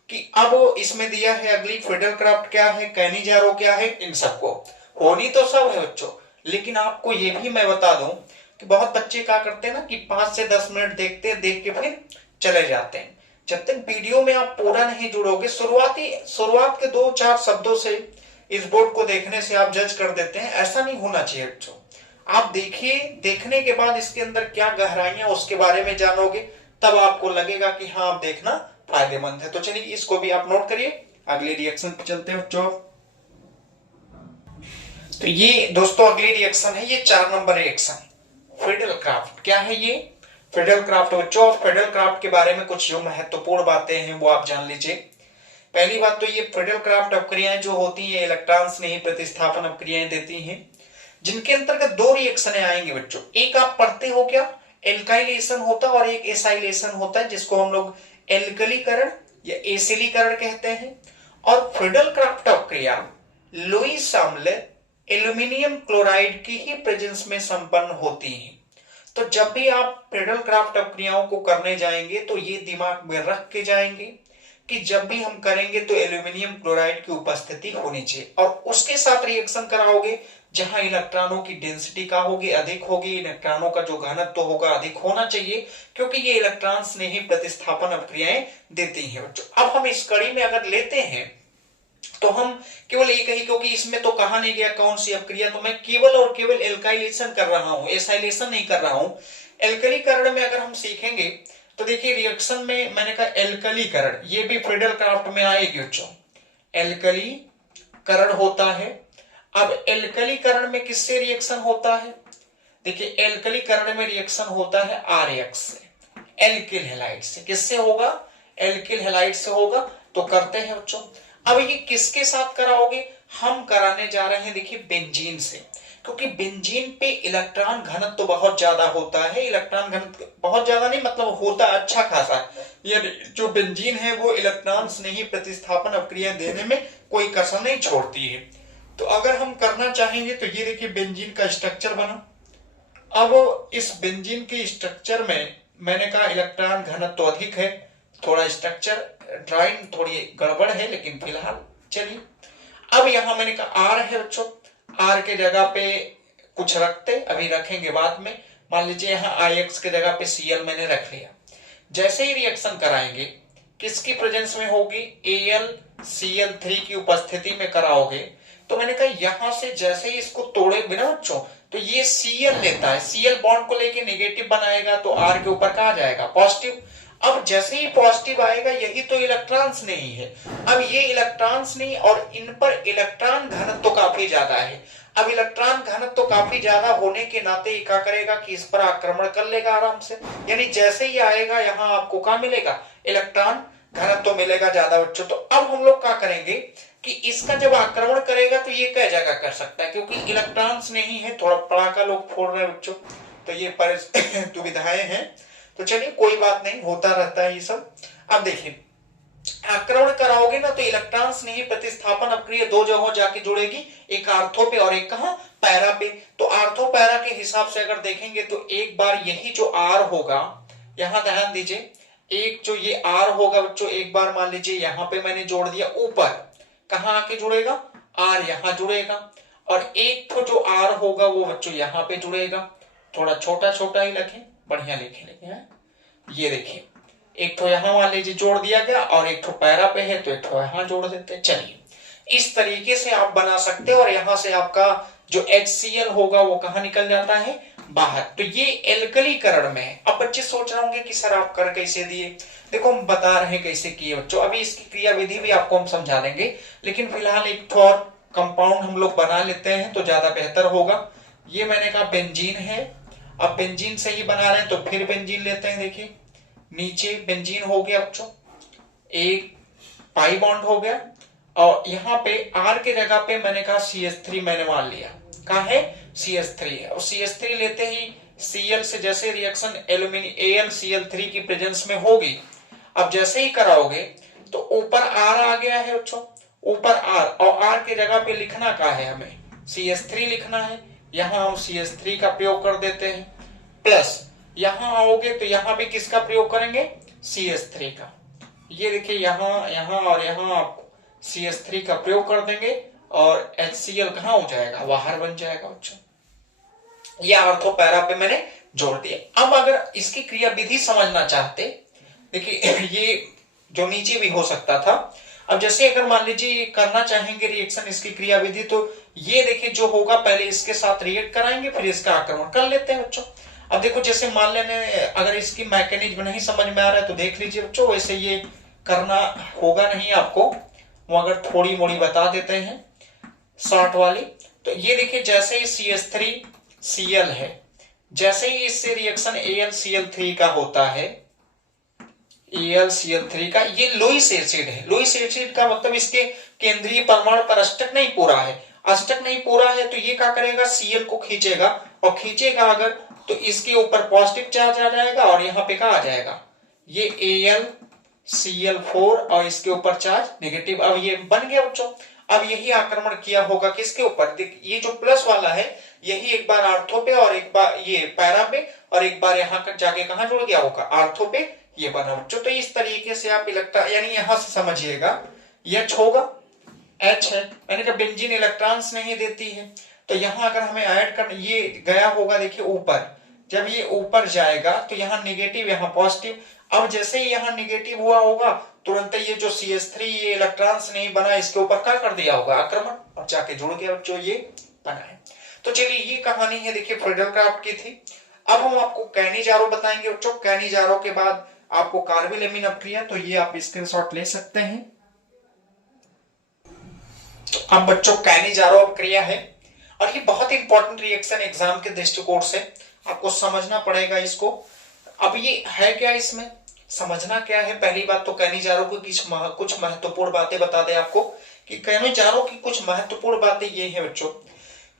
कि अब इसमें दिया है अगली फिडेलक्राफ्ट क्या है, कैनिजारो क्या है। इन सबको होनी तो सब है बच्चों, लेकिन आपको ये भी मैं बता दूं कि बहुत बच्चे क्या करते हैं ना कि 5 से 10 मिनट देखते देख के फिर चले जाते हैं। जब तक वीडियो में आप पूरा नहीं जुड़ोगे, शुरुआत के 2-4 शब्दों से इस बोर्ड को देखने से आप जज कर देते हैं, ऐसा नहीं होना चाहिए बच्चों। आप देखिए, देखने के बाद इसके अंदर क्या गहराइयां उसके बारे में जानोगे, तब आपको लगेगा कि हाँ आप देखना फायदेमंद है। तो चलिए इसको भी आप नोट करिए, अगले रिएक्शन पे चलते हैं बच्चों। तो ये दोस्तों अगली रिएक्शन है, ये 4 नंबर रिएक्शन फिडेलक्राफ्ट। क्या है ये फिडेलक्राफ्ट बच्चों। फिडेलक्राफ्ट के बारे में कुछ जो महत्वपूर्ण बातें हैं वो आप जान लीजिए। पहली बात तो ये फिडेलक्राफ्ट अपक्रियाएं जो होती हैं इलेक्ट्रॉन स्नेही प्रतिस्थापन अपक्रियाएं देती हैं, जिनके अंतर्गत 2 रिएक्शन आएंगे बच्चों। एक आप पढ़ते हो क्या एल्काइलेशन होता है और एक एसाइलेशन होता है, जिसको हम लोग एल्कलीकरण या एसिलीकरण कहते हैं। और फिडेलक्राफ्ट अपक्रिया लुईस अम्ल एल्यूमिनियम क्लोराइड की ही प्रेजेंस में संपन्न होती हैं। तो जब भी आप पेडल क्राफ्ट अपक्रियाओं को करने जाएंगे तो ये दिमाग में रख के जाएंगे कि जब भी हम करेंगे तो एल्यूमिनियम क्लोराइड की उपस्थिति होनी चाहिए, और उसके साथ रिएक्शन कराओगे जहां इलेक्ट्रॉनों की डेंसिटी का होगी अधिक होगी, इलेक्ट्रॉनों का जो घनत्व होगा अधिक होना चाहिए, क्योंकि ये इलेक्ट्रॉन्स ने ही प्रतिस्थापन अपक्रियाएं देती हैं। अब हम इस कड़ी में अगर लेते हैं तो हम केवल एक ही, क्योंकि इसमें तो कहा नहीं गया कौन सी अपक्रिया, तो मैं केवल और केवल एल्काइलेशन कर रहा हूं, एसाइलेशन नहीं कर रहा हूं। एल्कलीकरण में अगर हम सीखेंगे तो देखिए रिएक्शन में मैंने कहा एल्कलीकरण, ये भी फ्रीडल क्राफ्ट में आएगी बच्चों, एल्कलीकरण होता है। अब एल्कलीकरण में किससे रिएक्शन होता है? देखिए एल्कलीकरण में रिएक्शन होता है RX से, एल्किल हैलाइड से। किससे होगा? एल्किल हैलाइड से होगा। तो करते हैं बच्चों। अब ये किसके साथ कराओगे? हम कराने जा रहे हैं देखिए बेंजीन से, क्योंकि बेंजीन पे इलेक्ट्रॉन घनत्व तो बहुत ज्यादा होता है। इलेक्ट्रॉन घनत्व बहुत ज्यादा नहीं, मतलब होता अच्छा खासा। ये जो बेंजीन है वो इलेक्ट्रॉन्स नहीं प्रतिस्थापन अपक्रिया देने में कोई कसर नहीं छोड़ती है। तो अगर हम करना चाहेंगे तो ये देखिए बेंजीन का स्ट्रक्चर बना। अब इस बेंजीन के स्ट्रक्चर में मैंने कहा इलेक्ट्रॉन घनत्व तो अधिक है, थोड़ा स्ट्रक्चर ड्राइंग थोड़ी गड़बड़ है, लेकिन फिलहाल चलिए। अब यहां मैंने कहा R है बच्चों, R के जगह पे कुछ रखते, अभी रखेंगे बाद में। मान लीजिए यहाँ IX के जगह पे Cl मैंने रख लिया। जैसे ही रिएक्शन कराएंगे किसकी प्रेजेंस में होगी? AlCl3 की उपस्थिति में कराओगे। तो मैंने कहा यहां से जैसे ही इसको तोड़े बिना बच्चों, तो ये Cl लेता है, Cl बॉन्ड को लेके नेगेटिव बनाएगा, तो R के ऊपर कहा जाएगा पॉजिटिव। अब जैसे ही पॉजिटिव आएगा, यही तो इलेक्ट्रॉन्स नहीं है। अब ये इलेक्ट्रॉन्स नहीं, और इन पर इलेक्ट्रॉन घनत्व तो काफी ज्यादा है। अब इलेक्ट्रॉन घनत्व तो काफी ज्यादा होने के नाते क्या करेगा कि इस पर आक्रमण कर लेगा आराम से। यानी जैसे ही आएगा यहाँ आपको क्या मिलेगा? इलेक्ट्रॉन घनत्व तो मिलेगा ज्यादा बच्चों। तो अब हम लोग क्या करेंगे कि इसका जब आक्रमण करेगा तो ये कई जगह कर सकता है, क्योंकि इलेक्ट्रॉन्स नहीं है। थोड़ा पड़ाका लोग फोड़ रहे हैं बच्चों, तो ये दुविधाएं हैं। तो चलिए कोई बात नहीं, होता रहता है ये सब। अब देखिए आक्रमण कराओगे ना तो इलेक्ट्रॉन्स नहीं प्रतिस्थापन अपक्रिया दो जगहों जाके जुड़ेगी, एक आर्थो पे और एक कहां? पैरा पे। तो आर्थो पैरा के हिसाब से अगर देखेंगे तो एक बार यही जो R होगा, यहां ध्यान दीजिए, एक जो ये R होगा बच्चों, एक बार मान लीजिए यहां पे मैंने जोड़ दिया ऊपर, कहां आके जुड़ेगा? R यहां जुड़ेगा। और एक तो जो R होगा वो बच्चों यहां पे जुड़ेगा। थोड़ा छोटा छोटा ही लिखें, बढ़िया लिखें। ये देखिए एक तो यहां मान लीजिए जोड़ दिया गया, और एक तो पैरा पे है तो एक तो यहां जोड़ देते हैं। चलिए इस तरीके से आप बना सकते हैं, और यहां से आपका जो HCl होगा वो कहां निकल जाता है? बाहर। तो ये एल्कलीकरण में है। अब बच्चे सोच रहे होंगे कि सर आप कर कैसे दिए? देखो हम बता रहे हैं कैसे किए बच्चों। अभी इसकी क्रिया विधि भी आपको हम समझा देंगे, लेकिन फिलहाल एक तो और कंपाउंड हम लोग बना लेते हैं तो ज्यादा बेहतर होगा। ये मैंने कहा बेंजीन है। अब बेंजीन से ही बना रहे हैं तो फिर बेंजीन लेते हैं। देखिए नीचे बेंजीन हो गया बच्चों, एक पाई बॉन्ड हो गया, और यहाँ पे R के जगह पे मैंने कहा CH3 मैंने मान लिया। कहा है? CH3 है। और CH3 लेते ही Cl से जैसे रिएक्शन एल्यूमिनियम AlCl3 की प्रेजेंस में होगी। अब जैसे ही कराओगे तो ऊपर R आ गया है बच्चों, ऊपर R, और R के जगह पे लिखना क्या है? हमें CH3 लिखना है। यहां हम CH3 का प्रयोग कर देते हैं, प्लस यहां आओगे तो यहां भी किसका प्रयोग करेंगे? CH3 का। ये देखिए यहां और यहां आप CH3 का प्रयोग कर देंगे, और HCl कहां हो जाएगा? बाहर बन जाएगा बच्चों। ये आर्थो पैरा पे मैंने जोड़ दिया। अब अगर इसकी क्रिया विधि समझना चाहते, देखिए ये जो नीचे भी हो सकता था। अब जैसे अगर मान लीजिए करना चाहेंगे रिएक्शन इसकी क्रिया विधि, तो ये देखिए जो होगा पहले इसके साथ रिएक्ट कराएंगे, फिर इसका आक्रमण कर लेते हैं बच्चों। अब देखो जैसे मान लेने, अगर इसकी मैकेनिज्म नहीं समझ में आ रहा है तो देख लीजिए बच्चों, वैसे ये करना होगा नहीं आपको, वो अगर थोड़ी मोड़ी बता देते हैं शॉर्ट वाली। तो ये देखिए जैसे ही CH3Cl है, जैसे ही इससे रिएक्शन AlCl3 का होता है, AlCl3 का, ये लुईस एसिड है। लुईस एसिड का मतलब इसके केंद्रीय परमाणु पर अष्टक नहीं पूरा है। अष्टक नहीं पूरा है तो ये क्या करेगा? Cl को खींचेगा, और खींचेगा अगर तो इसके ऊपर पॉजिटिव चार्ज आ जाएगा, और यहाँ पे क्या आ जाएगा? ये AlCl4, और इसके ऊपर चार्ज नेगेटिव। अब ये बन गया बच्चों। अब यही आक्रमण किया होगा किसके ऊपर, देख ये जो प्लस वाला है यही एक बार आर्थो पे और एक बार ये पैरा पे और एक बार यहाँ जाके कहां जुड़ गया होगा, आर्थो पे ये बना बच्चों। तो इस तरीके से आप इलेक्ट्रॉन यानी यहां से समझिएगा H होगा, H है, मैंने कहा बेंजीन इलेक्ट्रॉन्स नहीं देती है, तो यहां अगर हमें ऐड कर ये गया होगा देखिए ऊपर, जब ये ऊपर जाएगा तो यहाँ नेगेटिव यहाँ पॉजिटिव। अब जैसे ही यहाँ नेगेटिव हुआ होगा तुरंत ये जो CH3 ये इलेक्ट्रॉन्स नहीं बना इसके ऊपर क्या कर दिया होगा, आक्रमण, और जाके जुड़ गया बच्चों ये बना है। तो चलिए ये कहानी है देखिए फ्रीडलक्राफ्ट की थी। अब हम आपको कैनिजारो बताएंगे बच्चों। कैनिजारो के बाद आपको कार्बामेलेमिन अपक्रिया, तो ये आप स्क्रीनशॉट ले सकते हैं। तो अब बच्चों कैनिजारो अपक्रिया है और ये बहुत इंपॉर्टेंट रिएक्शन एग्जाम के दृष्टिकोण से आपको समझना पड़ेगा इसको। अब ये है क्या, इसमें समझना क्या है, पहली बात तो कैनिजारो की कुछ महत्वपूर्ण बातें बता दें आपको कि कैनिजारो की कुछ महत्वपूर्ण बातें ये है बच्चों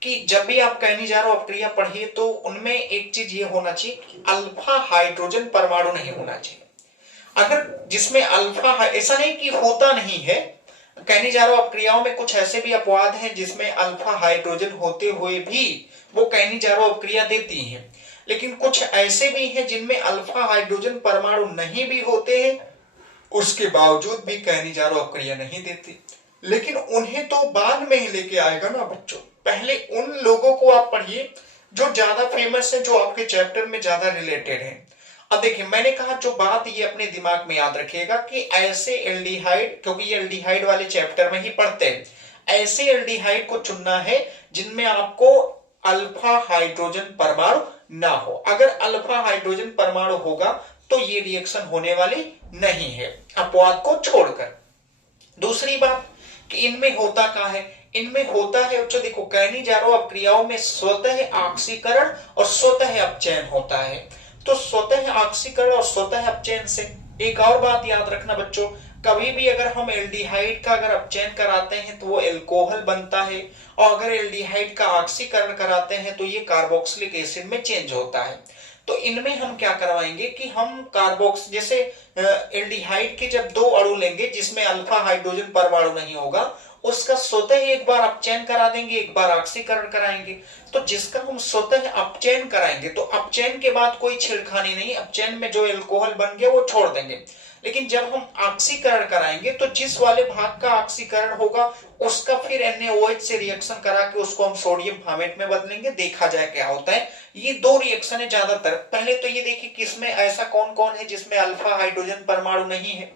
कि जब भी आप कैनिजारो अपक्रिया पढ़िए तो उनमें एक चीज ये होना चाहिए कि अल्फा हाइड्रोजन परमाणु नहीं होना चाहिए। अगर जिसमें अल्फा, ऐसा नहीं कि होता नहीं है, कैनिजारो अपक्रियाओं में कुछ ऐसे भी अपवाद हैं जिसमें अल्फा हाइड्रोजन होते हुए भी वो कैनिजारो अपक्रिया देती हैं, लेकिन कुछ ऐसे भी हैं जिनमें अल्फा हाइड्रोजन परमाणु नहीं भी होते हैं, उसके बावजूद भी कैनिजारो अपक्रिया नहीं देती। लेकिन उन्हें तो बाद में ही लेके आएगा ना बच्चों, पहले उन लोगों को आप पढ़िए जो ज्यादा फेमस है, जो आपके चैप्टर में ज्यादा रिलेटेड है। अब देखिए मैंने कहा जो बात ये अपने दिमाग में याद रखिएगा कि ऐसे एल्डिहाइड, क्योंकि ये एल्डिहाइड वाले चैप्टर में ही पढ़ते हैं, ऐसे एल्डिहाइड को चुनना है जिनमें आपको अल्फा हाइड्रोजन परमाणु ना हो। अगर अल्फा हाइड्रोजन परमाणु होगा तो ये रिएक्शन होने वाली नहीं है, अपवाद को छोड़कर। दूसरी बात कि इनमें होता क्या है, इनमें होता है बच्चों देखो कैनिजारो अपक्रियाओं में स्वतः ऑक्सीकरण और स्वतः अपचयन होता है। तो स्वतः ऑक्सीकरण और स्वतः अपचयन से एक और बात याद रखना बच्चों, कभी भी अगर हम एल्डिहाइड का अगर अपचयन कराते हैं तो वो एल्कोहल बनता है, और अगर एल्डिहाइड का ऑक्सीकरण कराते हैं तो ये कार्बोक्सिलिक एसिड में चेंज होता है। तो इनमें हम क्या करवाएंगे कि हम कार्बोक्स जैसे एल्डिहाइड के जब दो अणु लेंगे जिसमें अल्फा हाइड्रोजन परमाणु नहीं होगा, उसका स्वतः एक बार अपचयन करा देंगे, एक बार ऑक्सीकरण कराएंगे। तो जिसका हम स्वतः अपचयन कराएंगे तो अपचयन के बाद कोई छेड़खानी नहीं, अपचयन में जो एल्कोहल बन गया वो छोड़ देंगे। लेकिन जब हम ऑक्सीकरण कराएंगे तो जिस वाले भाग का ऑक्सीकरण होगा उसका फिर NaOH से रिएक्शन करा के उसको हम सोडियम फॉर्मेट में बदलेंगे, देखा जाए क्या होता है। ये दो रिएक्शन है ज्यादातर। पहले तो ये देखिए किसमें ऐसा कौन कौन है जिसमें अल्फा हाइड्रोजन परमाणु नहीं है।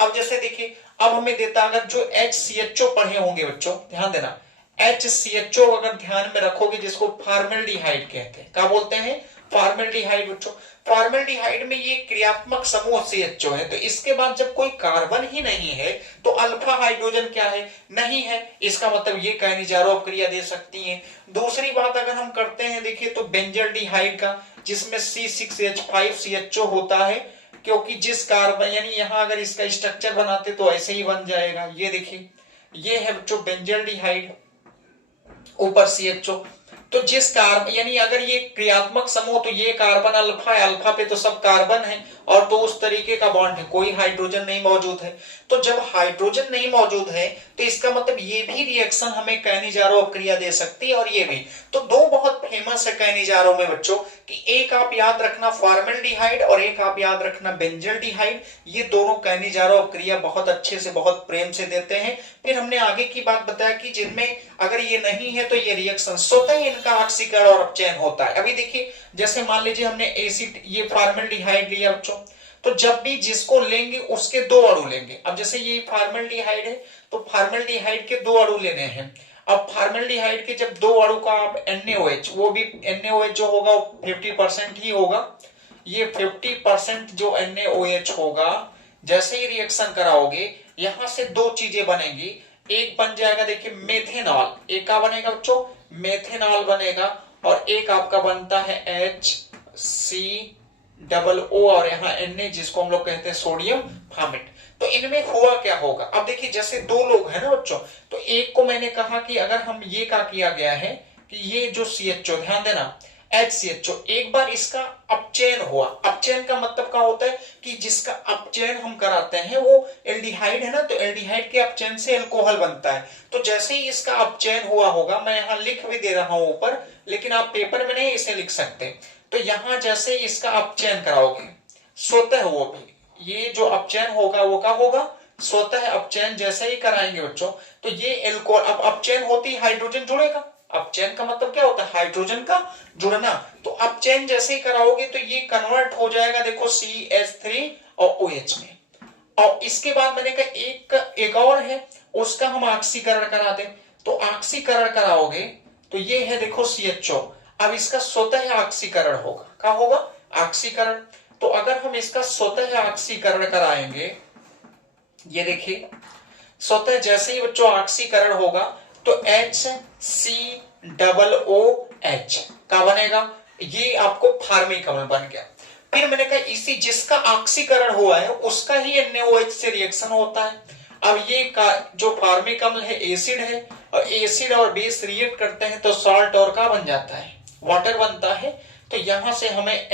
अब जैसे देखिए अब हमें देता, अगर जो HCHO पढ़े होंगे बच्चों ध्यान देना, HCHO अगर ध्यान में रखोगे जिसको फॉर्मेल्डिहाइड कहते हैं, क्या बोलते हैं, फॉर्मेल्डिहाइड बच्चों। फॉर्मेल्डिहाइड में ये क्रियात्मक समूह CHO है, तो इसके बाद जब कोई कार्बन ही नहीं है तो अल्फा हाइड्रोजन क्या है, नहीं है, इसका मतलब ये कैनिजारो अपक्रिया दे सकती है। दूसरी बात अगर हम करते हैं देखिए तो बेंजल्डिहाइड का, जिसमें C6H5CHO होता है, क्योंकि जिस कार्बन यानी यहां अगर इसका स्ट्रक्चर बनाते तो ऐसे ही बन जाएगा। ये देखिए ये है बच्चों बेंजल्डिहाइड, ऊपर CHO। तो जिस कार्बन यानी अगर ये क्रियात्मक समूह तो ये कार्बन अल्फा है, अल्फा पे तो सब कार्बन है और तो उस तरीके का बॉन्ड है, कोई हाइड्रोजन नहीं मौजूद है। तो जब हाइड्रोजन नहीं मौजूद है तो इसका मतलब ये भी रिएक्शन हमें कैनिजारो अपक्रिया दे सकती है और ये भी। तो दो बहुत फेमस है कैनिजारो में बच्चों कि एक आप याद रखना फॉर्मेल्डिहाइड और एक आप याद रखना बेंजल्डिहाइड। ये दोनों कैनिजारो अपक्रिया बहुत अच्छे से बहुत प्रेम से देते हैं। फिर हमने आगे की बात बताया कि जिनमें अगर ये नहीं है तो ये रिएक्शन स्वतः इनका ऑक्सीकरण और अपचयन होता है। अभी देखिए जैसे मान लीजिए हमने एसिड ये फॉर्मेल्डिहाइड लिया बच्चों, तो जब भी जिसको लेंगे उसके दो अणु लेंगे। अब जैसे ये फॉर्मेल्डिहाइड है तो फॉर्मेल्डिहाइड के दो अणु लेने हैं। अब फॉर्मेल्डिहाइड के जब दो अणु का आप NaOH, वो भी NaOH जो होगा 50% ही होगा, ये 50% जो NaOH होगा, जैसे ही रिएक्शन कराओगे यहां से दो चीजें बनेंगी। एक बन जाएगा देखिए मेथेनॉल, एक का बनेगा बच्चों मेथेनॉल बनेगा, और एक आपका बनता है HCOO और यहाँ Na जिसको हम लोग कहते हैं सोडियम फॉर्मेट। तो इनमें हुआ क्या होगा, अब देखिए जैसे दो लोग हैं ना बच्चों, तो एक को मैंने कहा कि अगर हम ये क्या किया गया है कि ये जो CHO ध्यान देना, HCHO। एक बार इसका अपचयन हुआ, अपचयन का मतलब क्या होता है कि जिसका अपचयन हम कराते हैं वो एल्डिहाइड है ना, तो एल्डिहाइड के अपचयन से अल्कोहल बनता है। तो जैसे ही इसका अपचयन हुआ होगा, मैं यहाँ लिख भी दे रहा हूं ऊपर, लेकिन आप पेपर में नहीं इसे लिख सकते। तो यहां जैसे ही इसका अपचयन कराओगे स्वतः, वो भी ये जो अपचयन होगा वो क्या होगा, स्वतः अपचयन जैसे ही कराएंगे बच्चों, तो ये एल्कोहल, अब अपचयन होती ही हाइड्रोजन जुड़ेगा। अपचयन का मतलब क्या होता है, हाइड्रोजन का जुड़ना। तो अपचयन जैसे ही कराओगे तो ये कन्वर्ट हो जाएगा, देखो CH3 और OH में। और इसके बाद मैंने कहा एक और है, उसका हम ऑक्सीकरण करा दें। तो ऑक्सीकरण कराओगे तो ये है देखो CHO। अब इसका स्वतः ऑक्सीकरण होगा, क्या होगा, ऑक्सीकरण। तो अगर हम इसका स्वतः ऑक्सीकरण कराएंगे, ये देखिए स्वतः जैसे ही बच्चों ऑक्सीकरण होगा तो HCOOH का बनेगा, ये आपको फार्मिक अम्ल बन गया। फिर मैंने कहा इसी जिसका ऑक्सीकरण हुआ है उसका ही NaOH से रिएक्शन होता है। अब ये जो फार्मिक अम्ल है एसिड है, और एसिड और बेस रिएक्ट करते हैं तो सॉल्ट और का बन जाता है, वाटर बनता है। तो यहां से हमें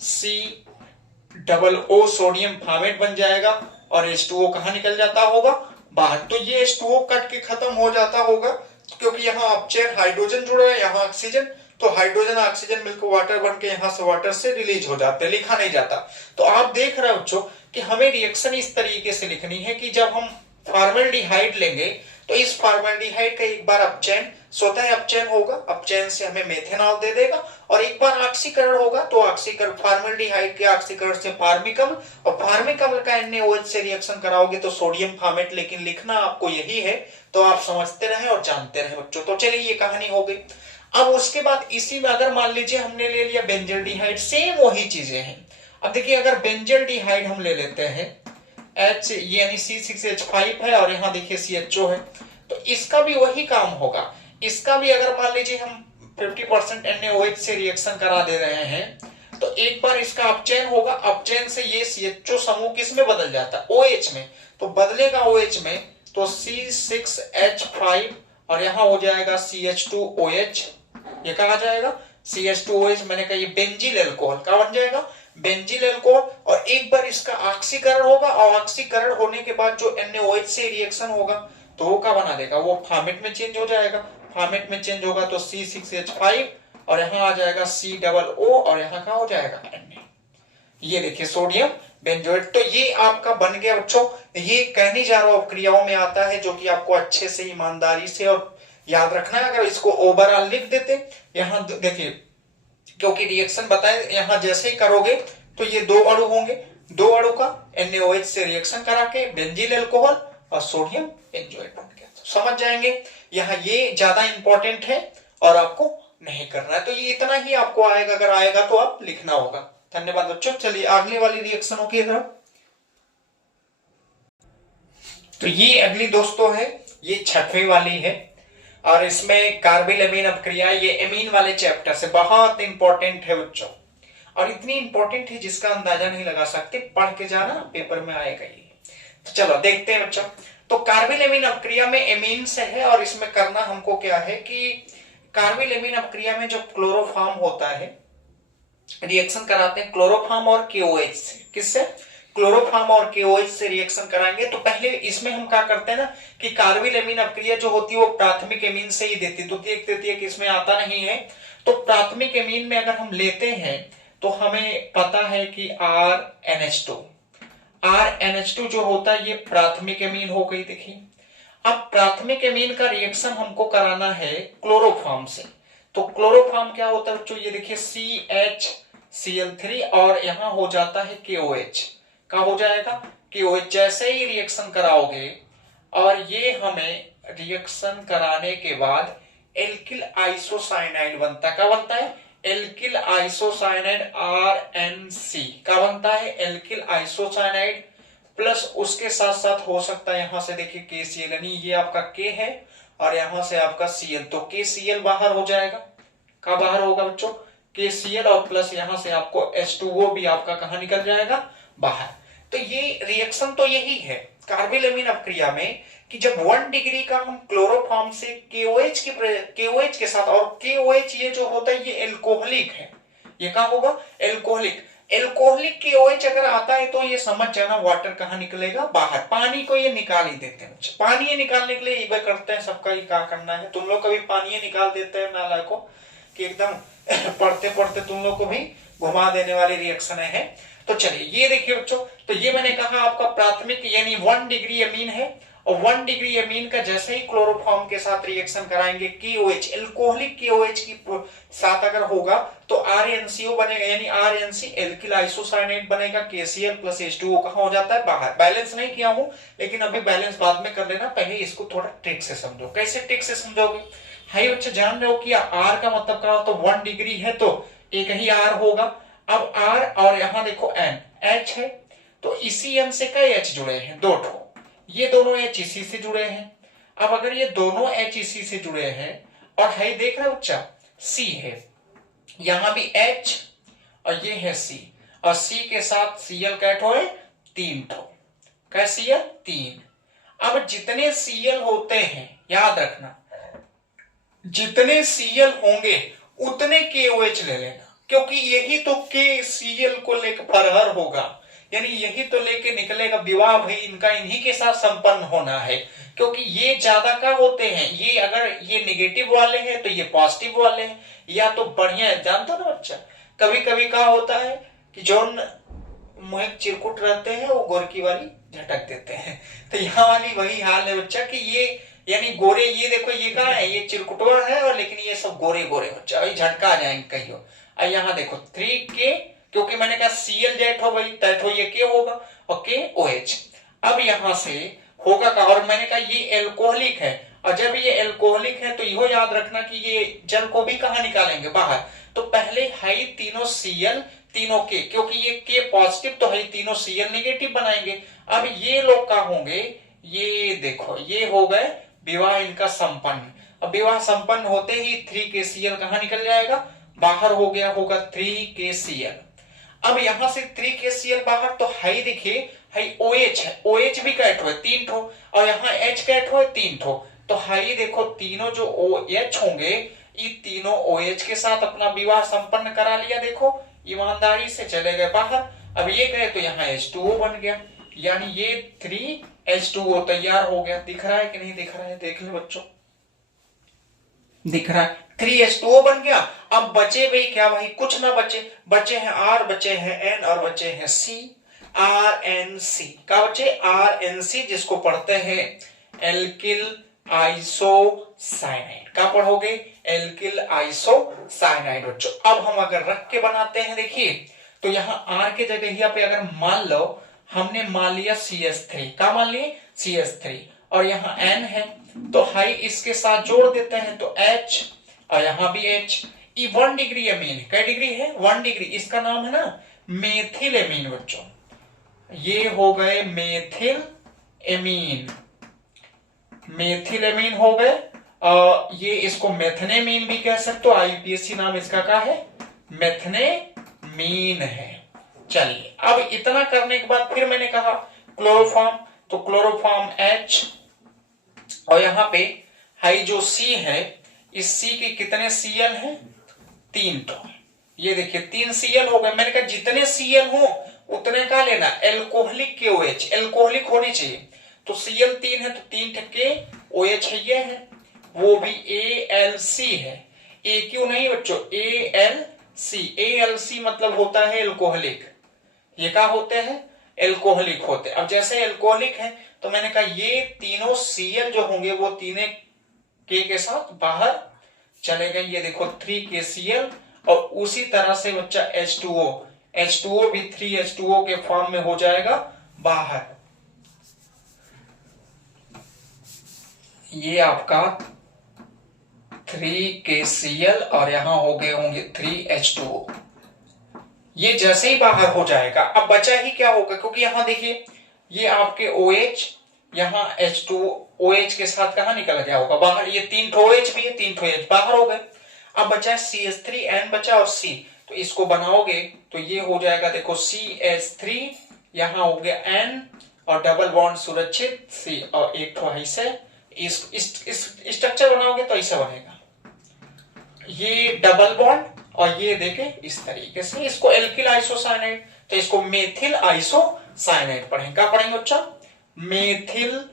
HCOO सोडियम फॉर्मेट बन जाएगा, और H2O कहां निकल जाता होगा, बाहर। तो ये H2O कट के खत्म हो जाता होगा, क्योंकि यहाँ अपचयन हाइड्रोजन जुड़ा है, यहाँ ऑक्सीजन, तो हाइड्रोजन ऑक्सीजन मिलकर वाटर बन के यहाँ से वाटर से रिलीज हो जाते हैं, लिखा नहीं जाता। तो आप देख रहे हो बच्चों कि हमें रिएक्शन इस तरीके से लिखनी है कि जब हम फॉर्मल्डिहाइड लेंगे तो इस फॉर्मल्डिहाइड का एक बार अपचयन, स्वतः अपचयन होगा, अपचयन से हमें मेथेनॉल दे देगा, और एक बार ऑक्सीकरण होगा तो ऑक्सीकरण फॉर्मल्डिहाइड के ऑक्सीकरण से फार्मिक अम्ल, और फार्मिक अम्ल का NaOH से रिएक्शन कराओगे तो सोडियम फॉर्मेट। लेकिन लिखना आपको यही है, तो आप समझते रहे और जानते रहे बच्चों। तो चलिए ये कहानी हो गई। अब उसके बाद इसी में अगर मान लीजिए हमने ले लिया बेंजल्डिहाइड, सेम वही चीजें हैं। अब देखिए अगर बेंजल्डिहाइड हम ले लेते हैं, H यानी C6H5 है, और यहाँ देखिए CHO है, तो इसका भी वही काम होगा। इसका भी अगर मान लीजिए हम 50% NaOH से रिएक्शन करा दे रहे हैं, तो एक बार इसका अपचयन होगा, अपचयन से ये CHO समूह किस में बदल जाता है, OH में। तो बदलेगा OH में तो C6H5, और यहां हो जाएगा CH2OH। ये कहा जाएगा CH2OH, मैंने कहा ये बेंजील अल्कोहल का बन जाएगा, बेंजील अल्कोहल। और एक बार इसका ऑक्सीकरण होगा, और ऑक्सीकरण होने के बाद जो NaOH से रिएक्शन होगा तो वो क्या बना देगा, वो फॉर्मेट में चेंज हो जाएगा। फॉर्मेट में चेंज होगा तो C6H5, और यहां आ जाएगा COO, और यहां का हो जाएगा Na। ये देखिए सोडियम बेंजोएट। तो ये आपका बन गया बच्चों। ये कहने जा रहा हूं क्रियाओं में आता है, जो कि आपको अच्छे से ईमानदारी से और याद रखना है। अगर इसको ओवरऑल लिख देते, यहां देखिए, क्योंकि रिएक्शन बताए यहां जैसे ही करोगे तो ये दो अणु होंगे, दो अणु का NaOH से रिएक्शन करा के बेंजील अल्कोहल और सोडियम बेंजोएट बन गया। तो समझ जाएंगे, यहाँ ये ज्यादा इंपॉर्टेंट है और आपको नहीं करना है। तो ये इतना ही आपको आएगा, अगर आएगा तो आप लिखना होगा। धन्यवाद बच्चों। चलिए अगली वाली रिएक्शनों की तरफ। तो ये अगली दोस्तों है, ये छठवीं वाली है, और इसमें कार्बिल अमीन अपक्रिया, ये एमीन वाले चैप्टर से बहुत इंपॉर्टेंट है बच्चों, और इतनी इंपॉर्टेंट है जिसका अंदाजा नहीं लगा सकते। पढ़ के जाना, पेपर में आएगा ये। तो चलो देखते हैं बच्चों। तो कार्बिल अमीन अपक्रिया में एमीन से है, और इसमें करना हमको क्या है कि कार्बिल अमीन अपक्रिया में जो क्लोरोफॉर्म होता है, रिएक्शन कराते हैं क्लोरोफॉर्म और KOH से। किससे, क्लोरोफॉर्म और KOH से रिएक्शन कराएंगे। तो पहले इसमें हम क्या करते हैं ना कि कार्बिल अमीन अपक्रिया जो होती है वो प्राथमिक एमीन से ही देती है, द्वितीयक तृतीयक इसमें आता नहीं है। तो प्राथमिक एमीन में अगर हम लेते हैं तो हमें पता है कि RNH2 जो होता है ये प्राथमिक एमीन हो गई। देखिए अब प्राथमिक एमीन का रिएक्शन हमको कराना है क्लोरोफॉर्म से। तो क्लोरोफॉर्म क्या होता है बच्चों, ये देखिए CHCl3, और यहां हो जाता है KOH का हो जाएगा KOH। जैसे ही रिएक्शन कराओगे, और ये हमें रिएक्शन कराने के बाद एल्किल आइसोसाइनाइड बनता है। क्या बनता है, एल्किल आइसोसाइनाइड RNC का बनता है, एल्किल आइसोसाइनाइड। प्लस उसके साथ साथ हो सकता है यहां से देखिए KCl, यानी ये आपका K है और यहां से आपका Cl, तो KCl बाहर हो जाएगा। का बाहर होगा बच्चों KCl, और प्लस यहां से आपको H2O भी आपका कहां निकल जाएगा, बाहर। तो ये रिएक्शन तो यही है कार्बिल अमीन अपक्रिया में कि जब 1 डिग्री का हम क्लोरोफॉर्म से KOH के साथ, और KOH ये जो होता है ये एल्कोहलिक है, ये क्या होगा, एल्कोहलिक KOH अगर आता है तो ये समझ जाना वाटर कहाँ निकलेगा, बाहर। पानी को ये निकाल ही देते हैं बच्चे, पानी निकालने के लिए ये करते हैं, सबका ये क्या करना है। तुम लोग कभी पानी निकाल देते हैं नाला को कि एकदम पढ़ते पढ़ते तुम लोग को भी घुमा देने वाली रिएक्शन है। तो चलिए ये देखिए बच्चों, तो ये मैंने कहा आपका प्राथमिक यानी 1 डिग्री अमीन है, और 1 डिग्री अमीन का जैसे ही क्लोरोफॉर्म के साथ रिएक्शन कराएंगे KOH एल्कोहलिक KOH की साथ अगर होगा तो RnCO बनेगा, यानी RnC एल्किल आइसोसाइनेट बनेगा, KCl प्लस H2O कहां हो जाता है, बाहर। बैलेंस नहीं किया हूं, लेकिन अभी बैलेंस बाद में कर लेना, पहले इसको थोड़ा ट्रिक से समझो। कैसे ट्रिक से समझोगे, हाई बच्चे जान रहे हो कि R का मतलब क्या होता है, 1 डिग्री है तो एक ही R होगा। अब R और यहां देखो N H है, तो इसी N से कई H जुड़े हैं, 2 ठो, ये दोनों H इसी से जुड़े हैं। अब अगर ये दोनों H इसी से जुड़े हैं और है देख रहे हो बच्चा C है, यहां भी H और ये है C, और C के साथ Cl कै ठो है, 3 ठो, कै Cl 3। अब जितने Cl होते हैं याद रखना, जितने Cl होंगे उतने KOH ले लेना, क्योंकि यही तो KCl को लेकर फरहर होगा, यानी यही तो लेके निकलेगा विवाह भाई इनका इन्हीं के साथ संपन्न होना है, क्योंकि ये ज्यादा का होते हैं। ये अगर ये निगेटिव वाले हैं तो ये पॉजिटिव वाले हैं, या तो बढ़िया है। जानते हो ना बच्चा, कभी कभी क्या होता है कि जो मुंह चिरकुट रहते हैं वो गोरकी वाली झटक देते हैं, तो यहाँ वाली वही हाल है बच्चा कि ये यानी गोरे, ये देखो ये कहाँ है, ये चिरकुटवा है, और लेकिन ये सब गोरे गोरे बच्चा, वही झटका आ जाएंगे कहियो। यहाँ देखो 3K, क्योंकि मैंने कहा Cl जेट हो भाई तैट हो, ये K होगा और KOH। अब यहां से होगा का, और मैंने कहा ये एल्कोहलिक है, और जब ये एल्कोहलिक है तो यो याद रखना कि ये जल को भी कहां निकालेंगे, बाहर। तो पहले हाई तीनों Cl तीनों K, क्योंकि ये K पॉजिटिव तो है, तीनों Cl नेगेटिव बनाएंगे। अब ये लोग क्या होंगे, ये देखो ये हो गए विवाह इनका संपन्न। अब विवाह संपन्न होते ही 3KCl कहां निकल जाएगा, बाहर हो गया होगा 3KCl। अब यहां से 3KCl बाहर, तो हाई देखिए हाई OH है, OH भी कैट हो 3 ठो, और यहाँ H कैट हो 3 ठो, तो हाई देखो तीनों जो OH होंगे, ये तीनों OH के साथ अपना विवाह संपन्न करा लिया, देखो ईमानदारी से चले गए बाहर। अब ये गए तो यहाँ H2O बन गया, यानी ये 3H2O तैयार हो गया। दिख रहा है कि नहीं दिख रहा है, देख ले बच्चों, दिख रहा है 3H2O बन गया। अब बचे भाई क्या, भाई कुछ ना बचे, बचे हैं R, बचे हैं N और बचे हैं C, RNC का बचे RNC, जिसको पढ़ते हैं एल्किल आइसोसाइनाइड। का पढ़ोगे, एल्किल आइसोसाइनाइड बच्चों। अब हम अगर रख के बनाते हैं, देखिए तो यहाँ R के जगह पे अगर मान लो हमने मान लिया CH3, का मान लिए CH3, और यहाँ N है तो हाई इसके साथ जोड़ देते हैं तो H, और यहां भी H। ये 1 डिग्री अमीन है, क्या डिग्री है, 1 डिग्री, इसका नाम है ना मेथिल एमीन बच्चों। ये हो गए मेथिल एमीन, मेथिल एमीन हो गए। ये इसको मेथनेमीन भी कह सकते हो, IUPAC नाम इसका क्या है, मेथनेमीन है। चलिए अब इतना करने के बाद फिर मैंने कहा क्लोरोफॉर्म, तो क्लोरोफॉर्म H, और यहां पे हाई जो C है, इस C के कितने Cl हैं, 3 तो। ये देखिए 3 Cl हो गए। मैंने कहा जितने Cl हो उतने का लेना, एल्कोहलिक KOH एल्कोहलिक होनी चाहिए, तो Cl 3 है तो 3 टक्के OH है, ये है, वो भी ALC है, AQ नहीं बच्चों, ALC मतलब होता है एल्कोहलिक। ये क्या होते हैं, एल्कोहलिक होते। अब जैसे एल्कोहलिक है तो मैंने कहा ये तीनों Cl जो होंगे वो तीनों K के साथ बाहर चले गए। ये देखो 3KCl, और उसी तरह से बच्चा H2O भी 3H2O के फॉर्म में हो जाएगा बाहर। ये आपका 3KCl और यहां हो गए होंगे 3H2O। ये जैसे ही बाहर हो जाएगा, अब बचा ही क्या होगा, क्योंकि यहां देखिए ये आपके OH, यहां H2OH के साथ कहां निकल गया होगा, बाहर। ये 3 ठो OH भी है, 3 ठो H बाहर हो गए। अब बचा CH3N बचा और C, तो इसको बनाओगे तो ये हो जाएगा, देखो CH3, यहां हो गया N और डबल बॉन्ड सुरक्षित सी और एक ठो ऐसे इस स्ट्रक्चर बनाओगे तो ऐसा बनेगा, ये डबल बॉन्ड और ये देखे इस तरीके से, इसको एल्किल आइसोसाइनाइड, तो इसको मेथिल आइसोसाइनाइड पढ़ेंगे। क्या पढ़ेंगे बच्चा? मेथिल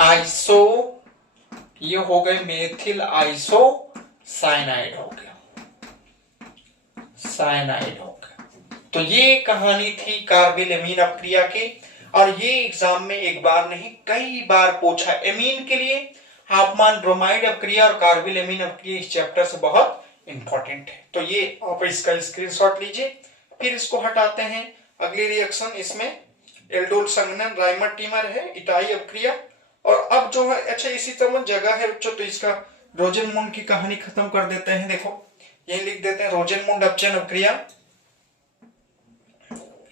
आइसो, ये हो गए मेथिल आइसोसाइनाइड हो गया, साइनाइड हो गया। तो ये कहानी थी कार्बिल एमीन अपक्रिया की, और ये एग्जाम में एक बार नहीं कई बार पूछा। एमीन के लिए हाफमान ब्रोमाइड अपक्रिया और कार्बिल एमीन अपक्रिया इस चैप्टर से बहुत इंपॉर्टेंट है। तो ये आप इसका स्क्रीनशॉट लीजिए। फिर इसको हटाते हैं। अगली रिएक्शन इसमें एल्डोल संघनन राइमर टीमर है, इटाई अपक्रिया। और अब जो है अच्छा इसी तरह जगह है बच्चों, तो इसका रोजेनमुंड की कहानी खत्म कर देते हैं। देखो ये लिख देते हैं रोजेनमुंड अपचयन अपक्रिया,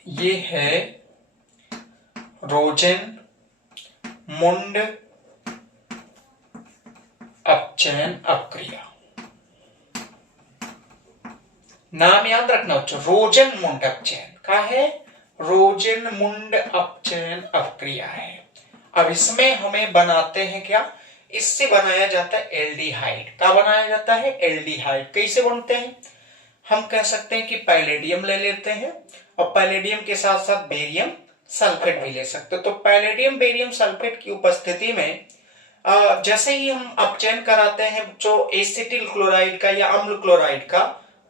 ये है रोजेनमुंड अपचयन अपक्रिया। नाम याद रखना बच्चों, रोजेनमुंड अपचयन का है, रोजेनमुंड अपचयन अपक्रिया है। अब इसमें हमें बनाते हैं क्या, इससे बनाया जाता है एल्डिहाइड। क्या बनाया जाता है? एल्डिहाइड। कैसे बनते हैं? हम कह सकते हैं कि पैलेडियम ले लेते हैं और पैलेडियम के साथ साथ बेरियम सल्फेट भी ले सकते हैं। तो पैलेडियम बेरियम सल्फेट की उपस्थिति में जैसे ही हम अपचयन कराते हैं जो एसिटिल क्लोराइड का या अम्ल क्लोराइड का,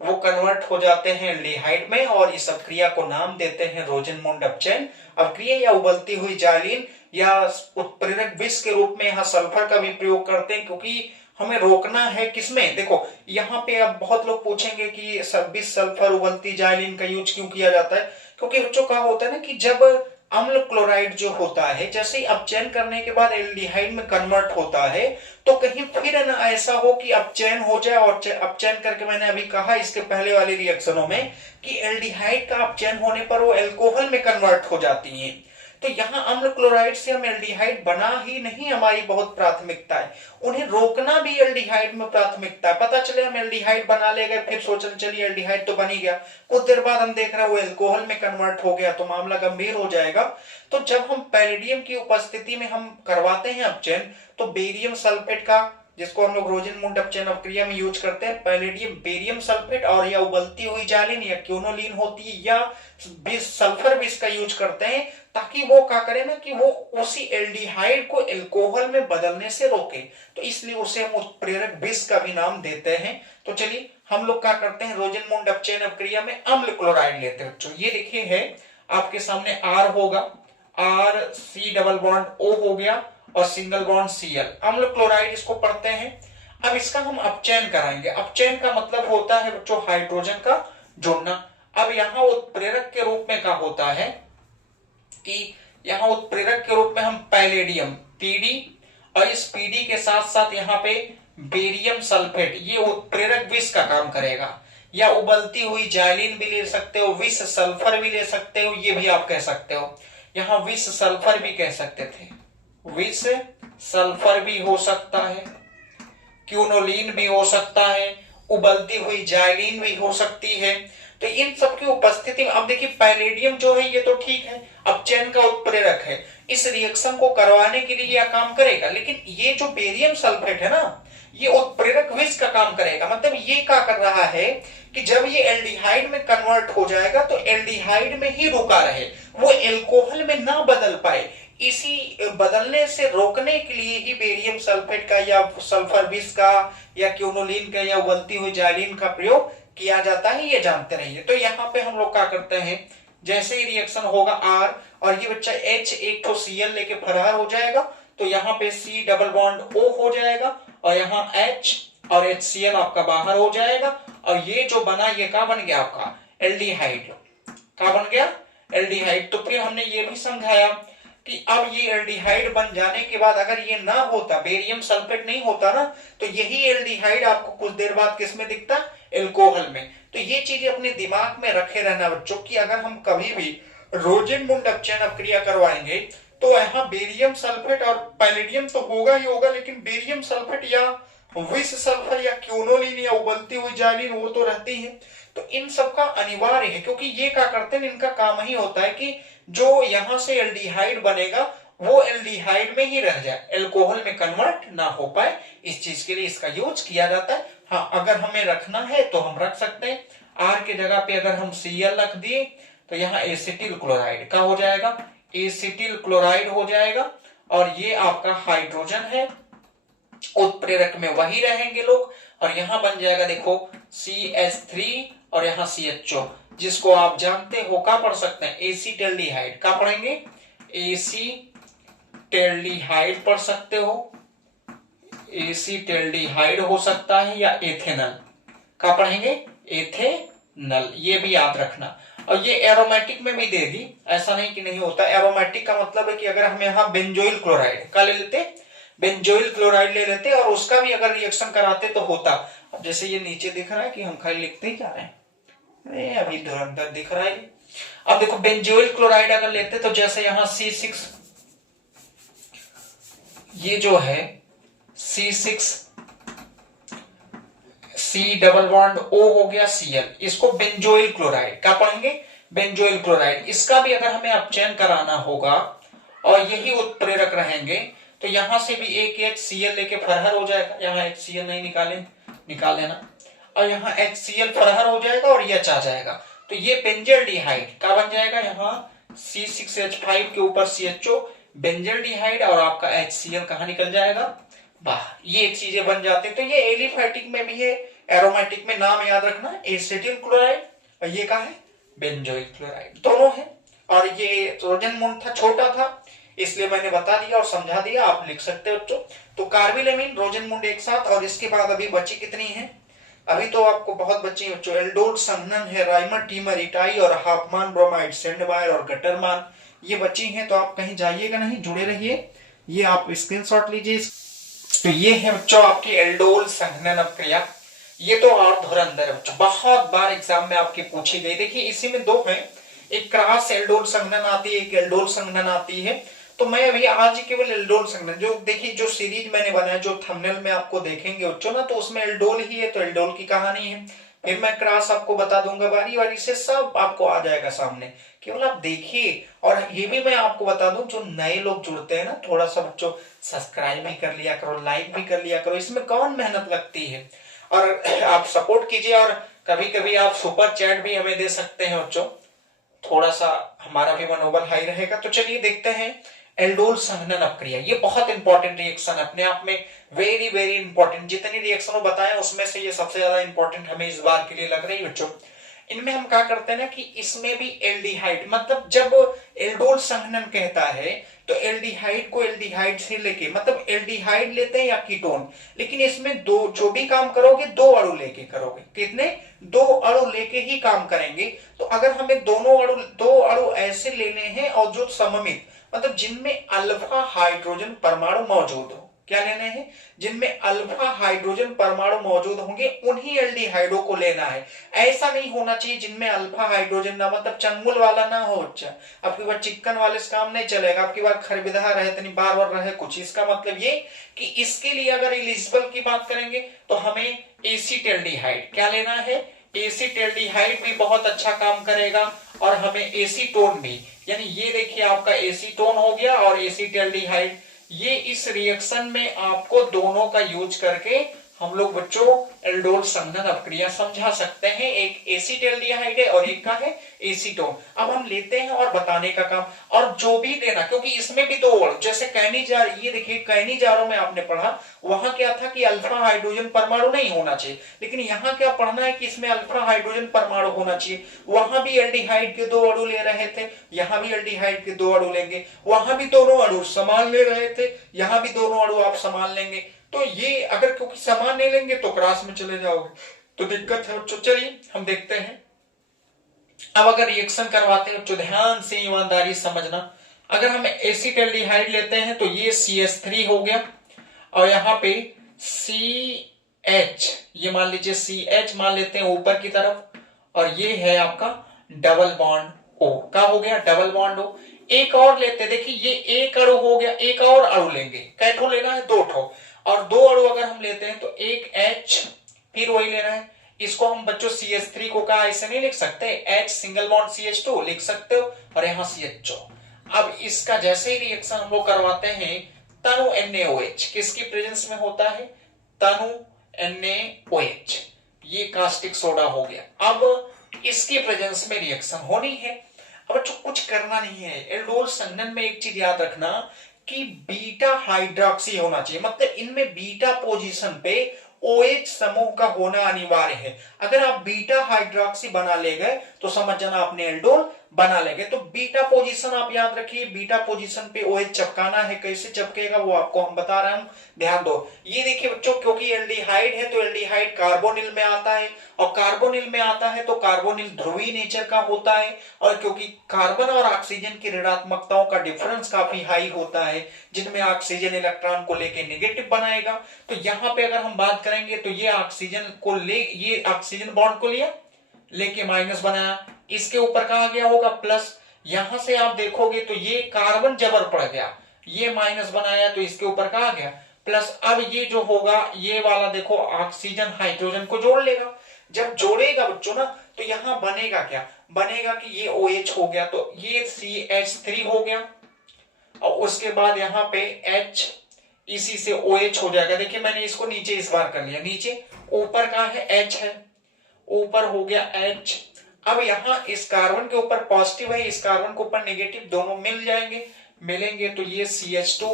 वो कन्वर्ट हो जाते हैं एल्डिहाइड में, और इस अपक्रिया को नाम देते हैं रोजेनमुंड अपचयन अपक्रिया या उबलती हुई जाइलिन या उत्प्रेरक विष के रूप में यहाँ सल्फर का भी प्रयोग करते हैं, क्योंकि हमें रोकना है किसमें। देखो यहाँ पे अब बहुत लोग पूछेंगे कि विष सल्फर उबलती जाइलिन का यूज क्यों किया जाता है, क्योंकि बच्चों का होता है ना कि जब अम्ल क्लोराइड जो होता है जैसे ही अपचयन करने के बाद एल्डिहाइड में कन्वर्ट होता है, तो कहीं फिर ना ऐसा हो कि अपचयन हो जाए, और अपचयन करके मैंने अभी कहा इसके पहले वाले रिएक्शनों में कि एल्डिहाइड का अपचयन होने पर वो एल्कोहल में कन्वर्ट हो जाती है। तो यहाँ अम्ल क्लोराइड से हम एल्डिहाइड बना ही नहीं हमारी बहुत प्राथमिकता है, उन्हें रोकना भी एल्डिहाइड में प्राथमिकता है। पता चले हम एल्डिहाइड बना ले गए, फिर सोचने चलिए एल्डिहाइड तो बन ही गया, कुछ देर बाद हम देख रहे हैं वो एल्कोहल में कन्वर्ट हो गया, तो मामला गंभीर हो जाएगा। तो जब हम पैलेडियम की उपस्थिति में हम करवाते हैं अपचयन, तो बेरियम सल्फेट का, जिसको हम लोग रोजेनमुंड अपचयन अपक्रिया में यूज करते हैं, पैलेडियम बेरियम सल्फेट और या उबलती हुई जाइलिन या क्योनोलिन होती है या सल्फर विष का यूज करते हैं, ताकि वो क्या करे ना कि वो उसी एल्डिहाइड को एल्कोहल में बदलने से रोके। तो इसलिए उसे हम उत्प्रेरक विष का भी नाम देते हैं। तो चलिए हम लोग क्या करते हैं, रोजेनमुंड अपचयन अपक्रिया में अम्ल क्लोराइड लेते हैं बच्चों। ये देखिए है आपके सामने R होगा, R C double bond O हो गया और सिंगल बॉन्ड Cl, अम्ल क्लोराइड इसको पढ़ते हैं। अब इसका हम अपचयन कराएंगे। अपचयन का मतलब होता है बच्चों हाइड्रोजन का जोड़ना। अब यहाँ उत्प्रेरक के रूप में क्या होता है कि यहाँ उत्प्रेरक के रूप में हम पैलेडियम Pd और इस Pd के साथ साथ यहाँ पे बेरियम सल्फेट, ये उत्प्रेरक विष का काम करेगा, या उबलती हुई जाइलिन भी ले सकते हो, विष सल्फर भी ले सकते हो, ये भी आप कह सकते हो। यहाँ विष सल्फर भी कह सकते थे, विष सल्फर भी हो सकता है, क्यूनोलिन भी हो सकता है, उबलती हुई जाइलिन भी हो सकती है। तो इन सब की उपस्थिति में अब देखिए पैलेडियम जो है ये तो ठीक है, अपचयन का उत्प्रेरक है, इस रिएक्शन को करवाने के लिए यह काम करेगा, लेकिन ये जो बेरियम सल्फेट है ना, ये उत्प्रेरक विष का काम करेगा। मतलब ये क्या कर रहा है कि जब ये एल्डिहाइड में कन्वर्ट हो जाएगा तो एल्डिहाइड में ही रुका रहे, वो एल्कोहल में ना बदल पाए। इसी बदलने से रोकने के लिए ही बेरियम सल्फेट का या सल्फर विष का या क्योनोलिन का या उबलती हुई जाइलिन का प्रयोग किया जाता है, ये जानते रहिए। तो यहाँ पे हम लोग क्या करते हैं, जैसे ही रिएक्शन होगा R और ये बच्चा H एक तो Cl लेके फरार हो जाएगा, तो यहाँ पे C डबल बॉन्ड O हो जाएगा और यहाँ H और HCl आपका बाहर हो जाएगा, और ये जो बना ये क्या बन गया आपका एल्डिहाइड। क्या बन गया? एल्डिहाइड। तो फिर हमने ये भी समझाया कि अब ये एल्डिहाइड बन जाने के बाद अगर ये ना होता, बेरियम सल्फेट नहीं होता ना, तो यही एल्डिहाइड आपको कुछ देर बाद किसमें दिखता? एल्कोहल में। तो ये चीजें अपने दिमाग में रखे रहना बच्चों की अगर हम कभी भी रोजेनमुंड अपचयन अपक्रिया करवाएंगे तो यहाँ बेरियम सल्फेट और पैलेडियम तो होगा ही होगा, लेकिन बेरियम सल्फेट या विष सल्फर या क्योनोलिन या उबलती हुई जाइलिन वो तो रहती है। तो इन सब का अनिवार्य है, क्योंकि ये क्या करते हैं, इनका काम ही होता है कि जो यहां से एल्डिहाइड बनेगा वो एल्डिहाइड में ही रह जाए, एल्कोहल में कन्वर्ट ना हो पाए, इस चीज के लिए इसका यूज किया जाता है। हाँ, अगर हमें रखना है तो हम रख सकते हैं। आर के जगह पे अगर हम Cl रख दिए तो यहाँ एसिटिल क्लोराइड का हो जाएगा, एसिटिल क्लोराइड हो जाएगा, और ये आपका हाइड्रोजन है, उत्प्रेरक में वही रहेंगे लोग, और यहां बन जाएगा देखो CH3 और यहाँ CHO, जिसको आप जानते हो क्या पढ़ सकते हैं, एसीटेल्डिहाइड। क्या पढ़ेंगे, एसीटेल्डिहाइड पढ़ सकते हो, एसीटेल्डिहाइड हो सकता है, या एथेनल। क्या पढ़ेंगे, एथेनल, ये भी याद रखना। और ये एरोमेटिक में भी देगी, ऐसा नहीं कि नहीं होता। एरोमेटिक का मतलब है कि अगर हम यहाँ बेंजोइल क्लोराइड का ले लेते, बेंजोइल क्लोराइड ले लेते और उसका भी अगर रिएक्शन कराते तो होता। अब जैसे ये नीचे दिख रहा है कि हम खाली लिखते ही जा रहे हैं, अभी धुरंधर दिख रहा है। अब देखो बेंजोइल क्लोराइड अगर लेते तो जैसे यहाँ C6, ये जो है C6, C double bond O हो गया Cl, इसको बेंजोइल क्लोराइड क्या पढ़ेंगे, बेंजोइल क्लोराइड। इसका भी अगर हमें अपचयन कराना होगा और यही उत्प्रेरक रहेंगे तो यहां से भी एक HCl लेके फरहर हो जाएगा, यहाँ HCl नहीं निकाल लेना, और यहाँ HCl फरहर हो जाएगा और ये आ जाएगा, तो ये बेंजल्डिहाइड का बन जाएगा। यहाँ C6H5 के ऊपर CHO, बेंजल्डिहाइड, और आपका HCl कहां निकल जाएगा बाहर, ये चीजें बन जाती है। तो ये एलिफैटिक में भी है, एरोमेटिक में नाम याद रखना, एसिटिल क्लोराइड, और ये क्या है, बेंजोइल क्लोराइड, दोनों है। और ये रोजेनमुंड था, छोटा था, इसलिए मैंने बता दिया और समझा दिया, आप लिख सकते हो बच्चों। तो कार्बिलमिन, रोजेनमुंड एक साथ, और इसके बाद अभी बची कितनी है, अभी तो आपको बहुत बची है बच्चों, एल्डोल संघनन है, राइमर टीमर इटाई और हाफमान ब्रोमाइड, सेंडवायर और गटरमान, ये बची हैं। तो आप कहीं जाइएगा नहीं, जुड़े रहिए, ये आप स्क्रीनशॉट लीजिए। तो ये है बच्चों आपकी एल्डोल संघनन अपक्रिया, ये तो और धुरंधर बच्चों, बहुत बार एग्जाम में आपकी पूछी गई। देखिए इसी में दो है, एक क्रॉस एल्डोल संघनन आती है, एक एल्डोल संघनन आती है। तो मैं अभी आज केवल एल्डोल संघनन, जो देखिए जो सीरीज मैंने बनाया, जो थंबनेल में आपको देखेंगे बच्चों ना, तो उसमें एल्डोल ही है, तो एल्डोल की कहानी है। फिर मैं क्रॉस आपको बता दूंगा, बारी बारी से सब आपको आ जाएगा सामने, केवल आप देखिए। और ये भी मैं आपको बता दूं, जो नए लोग जुड़ते हैं ना, थोड़ा सा बच्चों सब्सक्राइब भी कर लिया करो, लाइक भी कर लिया करो, इसमें कौन मेहनत लगती है, और आप सपोर्ट कीजिए। और कभी कभी आप सुपर चैट भी हमें दे सकते हैं बच्चों, थोड़ा सा हमारा भी मनोबल हाई रहेगा। तो चलिए देखते हैं एल्डोल संघनन अपक्रिया, ये बहुत इंपॉर्टेंट रिएक्शन अपने आप में, वेरी वेरी इंपॉर्टेंट। जितनी रिएक्शन बताएं उसमें से ये सबसे ज्यादा इंपॉर्टेंट हमें इस बार के लिए लग रही है बच्चों। इनमें हम क्या करते हैं ना कि इसमें भी एल्डिहाइड, मतलब जब एल्डोल संघनन कहता है तो एल्डिहाइड को एल्डिहाइड से लेके, मतलब एल्डिहाइड लेते हैं या कीटोन, लेकिन इसमें दो, जो भी काम करोगे दो अणु लेके करोगे, कितने, दो अणु लेके ही काम करेंगे। तो अगर हमें दो अणु ऐसे लेने हैं और जो सममित, मतलब जिनमें अल्फा हाइड्रोजन परमाणु मौजूद हो, क्या लेने हैं, जिनमें अल्फा हाइड्रोजन परमाणु मौजूद होंगे उन्हीं एल्डिहाइडों को लेना है। ऐसा नहीं होना चाहिए जिनमें अल्फा हाइड्रोजन ना, मतलब चंगुल वाला ना हो। अच्छा, आपकी बार चिकन वाले से काम नहीं चलेगा, आपकी बार खरबिदहा रहे, तनी बार बार रहे कुछ। इसका मतलब ये कि इसके लिए अगर एलिजिबल की बात करेंगे तो हमें एसीटेल्डिहाइड क्या लेना है, एसीटेल्डिहाइड भी बहुत अच्छा काम करेगा, और हमें एसीटोन भी, यानी ये देखिए आपका एसीटोन हो गया और एसीटेल्डिहाइड, ये इस रिएक्शन में आपको दोनों का यूज करके हम लोग बच्चों एल्डोल संघनन अपक्रिया समझा सकते हैं। एक एसीटेल्डिहाइड है और एक का है एसीटोन। अब हम लेते हैं और बताने का काम, और जो भी देना, क्योंकि इसमें भी दो अणु, जैसे कैनिजार, ये देखिए कैनिजारों में आपने पढ़ा, वहां क्या था कि अल्फा हाइड्रोजन परमाणु नहीं होना चाहिए, लेकिन यहाँ क्या पढ़ना है कि इसमें अल्फा हाइड्रोजन परमाणु होना चाहिए। वहां भी एल्डिहाइड के दो अणु ले रहे थे, यहाँ भी एल्डिहाइड के दो अणु लेंगे, वहां भी दोनों अणु समान ले रहे थे, यहाँ भी दोनों अणु आप समान लेंगे। तो ये अगर क्योंकि समान नहीं लेंगे तो क्रॉस में चले जाओगे, तो दिक्कत है बच्चों। चलिए हम देखते हैं, अब अगर रिएक्शन करवाते हैं बच्चों, ध्यान से ईमानदारी समझना। अगर हम एसीटेल्डिहाइड लेते हैं तो ये CH3 हो गया, और यहाँ पे CH, ये मान लीजिए CH मान लेते हैं ऊपर की तरफ, और ये है आपका डबल बॉन्ड O का हो गया, डबल बॉन्ड O। एक और लेते हैं, देखिए ये एक अणु हो गया, एक और अणु लेंगे, कैठो लेना है, दो ठो, और दो अणु अगर हम लेते हैं तो एक H, फिर वही लेना है, इसको हम बच्चों CH3 को कहा ऐसे नहीं लिख सकते, H सिंगल बॉन्ड CH2 लिख सकते हो और यहां CHO। अब इसका जैसे ही रिएक्शन हम लोग करवाते हैं तनु NaOH किसकी प्रेजेंस में होता है, तनु NaOH, ये कास्टिक सोडा हो गया। अब इसकी प्रेजेंस में रिएक्शन होनी है। अब बच्चों कुछ करना नहीं है, एल्डोल संघनन में एक चीज याद रखना कि बीटा हाइड्रोक्सी होना चाहिए, मतलब इनमें बीटा पोजीशन पे OH समूह का होना अनिवार्य है। अगर आप बीटा हाइड्रोक्सी बना ले गए तो समझ जाना आपने एल्डोल बना लेंगे। तो बीटा पोजीशन आप याद रखिए, बीटा पोजीशन पे OH चिपकाना है, कैसे चिपकेगा वो आपको हम बता रहा हूं, ध्यान दो। ये देखिए बच्चों, क्योंकि एल्डिहाइड है तो एल्डिहाइड कार्बोनिल में आता है, और कार्बोनिल में आता है तो कार्बोनिल ध्रुवीय नेचर का होता है, और क्योंकि कार्बन और ऑक्सीजन की ऋणात्मकताओं का डिफरेंस काफी हाई होता है, जिनमें ऑक्सीजन इलेक्ट्रॉन को लेके नेगेटिव बनाएगा। तो यहां पे अगर हम बात करेंगे तो ये ऑक्सीजन को ये ऑक्सीजन बॉन्ड को लिया, लेके माइनस बनाया, इसके ऊपर कहा गया होगा प्लस। यहां से आप देखोगे तो ये कार्बन जबर पड़ गया, ये माइनस बनाया तो इसके ऊपर कहा गया प्लस। अब ये जो होगा ये वाला देखो ऑक्सीजन हाइड्रोजन को जोड़ लेगा, जब जोड़ेगा बच्चों ना तो यहां बनेगा क्या, बनेगा कि ये OH हो गया तो ये CH3 हो गया, और उसके बाद यहाँ पे H इसी से OH हो जाएगा। देखिए मैंने इसको नीचे इस बार कर लिया, नीचे ऊपर कहा है H है, ऊपर हो गया H। अब यहां इस कार्बन के ऊपर पॉजिटिव है, इस कार्बन के ऊपर नेगेटिव, दोनों मिल जाएंगे, मिलेंगे तो ये CH2,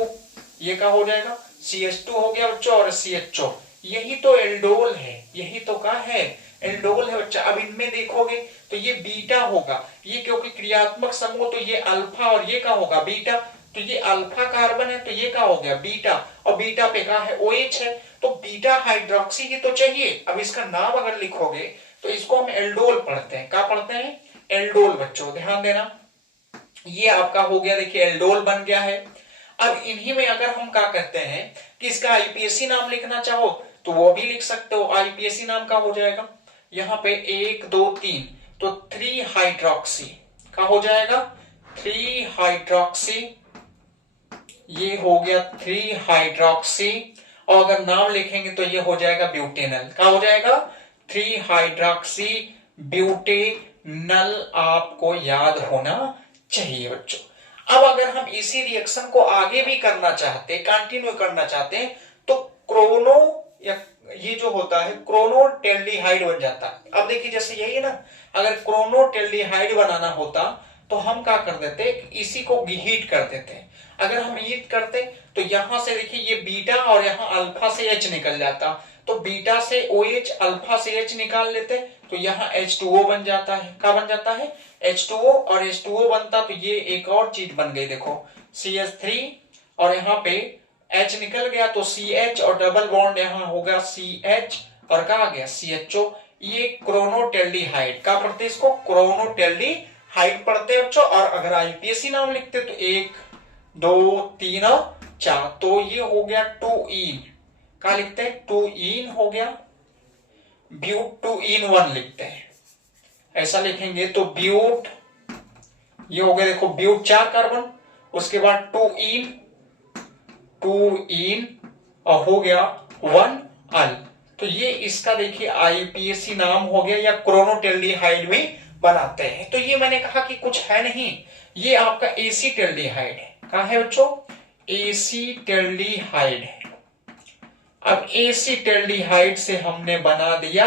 ये क्या हो जाएगा CH2 हो गया बच्चों, और CHO। यही तो एल्डोल है, यही तो क्या है एल्डोल है बच्चा। अब इनमें देखोगे तो ये बीटा होगा, ये क्योंकि क्रियात्मक समूह तो ये अल्फा और ये क्या होगा बीटा, तो ये अल्फा कार्बन है तो ये क्या हो गया बीटा, और बीटा पे क्या है OH है, तो बीटा हाइड्रोक्सी ही तो चाहिए। अब इसका नाम अगर लिखोगे तो इसको हम एल्डोल पढ़ते हैं, क्या पढ़ते हैं एल्डोल बच्चों, ध्यान देना। ये आपका हो गया, देखिए एल्डोल बन गया है। अब इन्हीं में अगर हम क्या कहते हैं कि इसका IPAC नाम लिखना चाहो तो वो भी लिख सकते हो। IPAC नाम का हो जाएगा यहाँ पे 1 2 3, तो 3 हाइड्रोक्सी का हो जाएगा 3 हाइड्रोक्सी, ये हो गया 3 हाइड्रोक्सी, और अगर नाम लिखेंगे तो ये हो जाएगा ब्यूटेनल, क्या हो जाएगा 3 हाइड्रोक्सी ब्यूटेनल, आपको याद होना चाहिए बच्चों। अब अगर हम इसी रिएक्शन को आगे भी करना चाहते, कंटिन्यू करना चाहते हैं, तो क्रोनो या ये जो होता है क्रोनोटेल्डिहाइड बन जाता है। अब देखिए जैसे यही है ना, अगर क्रोनोटेल्डिहाइड बनाना होता तो हम क्या कर देते, इसी को हीट कर देते। अगर हम हीट करते तो यहां से देखिए ये बीटा और यहां अल्फा से H निकल जाता, तो बीटा से OH अल्फा से H निकाल लेते तो यहां H2O बन जाता है, क्या बन जाता है H2O, और H2O बनता तो ये एक और चीज बन गई देखो CH3, और यहाँ पे H निकल गया तो CH, और डबल बॉन्ड यहाँ होगा CH, और कहा गया CHO। ये क्रोनोटेल्डिहाइड का पढ़ते, इसको क्रोनोटेल्डिहाइड पढ़ते बच्चों। और अगर IPAC नाम लिखते तो 1 2 3 और 4, तो ये हो गया 2इन, क्या लिखते हैं 2इन हो गया, ब्यूट 2in1 लिखते हैं, ऐसा लिखेंगे तो ब्यूट, ये हो गया देखो ब्यूट 4 कार्बन, उसके बाद 2इन और हो गया 1 अल, तो ये इसका देखिए IPAC नाम हो गया, या क्रोनोटेल्डिहाइड भी बनाते हैं। तो ये मैंने कहा कि कुछ है नहीं, ये आपका एसीटेल्डिहाइड है, कहा है बच्चों एसीटेल्डिहाइड है। अब एसीटेल्डिहाइड से हमने बना दिया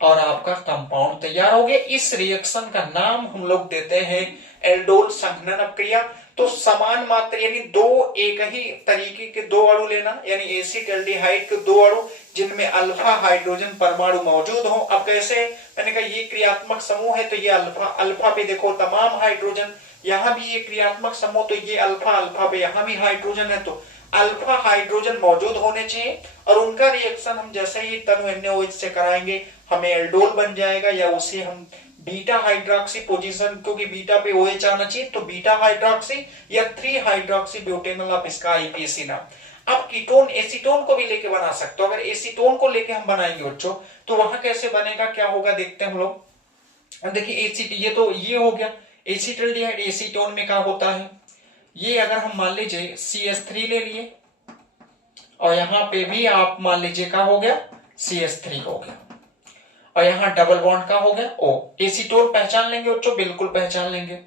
और आपका कंपाउंड तैयार हो गया। इस रिएक्शन का नाम हम लोग देते हैं एल्डोल संघनन अपक्रिया। तो समान मात्रा यानी दो एक ही तरीके के दो अणु लेना, यानी एसीटेल्डिहाइड के दो अणु जिनमें अल्फा हाइड्रोजन परमाणु मौजूद हो। अब कैसे, मैंने कहा ये क्रियात्मक समूह है तो ये अल्फा पे देखो तमाम हाइड्रोजन, यहाँ भी ये क्रियात्मक समूह तो ये अल्फा पे यहाँ भी हाइड्रोजन है, तो अल्फा हाइड्रोजन मौजूद होने चाहिए। और उनका रिएक्शन हम जैसे ही तनु NaOH से कराएंगे हमें एल्डोल बन जाएगा, या उसे हम बीटा हाइड्रोक्सी पोजीशन, क्योंकि बीटा पे OH आना चाहिए तो बीटा हाइड्रोक्सी या 3 हाइड्रोक्सी ब्यूटेनॉल, आप इसका IPAC नाम। अब कीटोन एसीटोन को भी लेके बना सकते हो। अगर एसीटोन को लेके हम बनाएंगे बच्चों तो वहां कैसे बनेगा, क्या होगा देखते हैं हम लोग। देखिए ये तो ये हो गया एसीटल्डिहाइड, एसीटोन में क्या होता है, ये अगर हम मान लीजिए CH3 ले लिए और यहां पे भी आप मान लीजिए क्या हो गया CH3 हो गया। और यहाँ डबल बॉन्ड का हो गया O। एसीटोन पहचान लेंगे बच्चों, बिल्कुल पहचान लेंगे।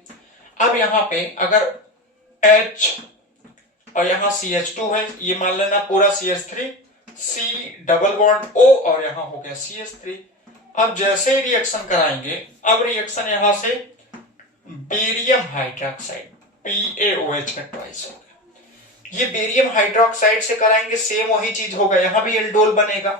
अब यहाँ पे अगर H और यहाँ CH2 है, ये मान लेना पूरा CH3, C double bond O और यहाँ हो गया CH3। अब जैसे ही रिएक्शन कराएंगे, अब रिएक्शन यहां से बेरियम हाइड्रोक्साइड PaOH का ट्वाइस होगा, ये बेरियम हाइड्रोक्साइड से कराएंगे, सेम वही चीज होगा, यहां भी एल्डोल बनेगा।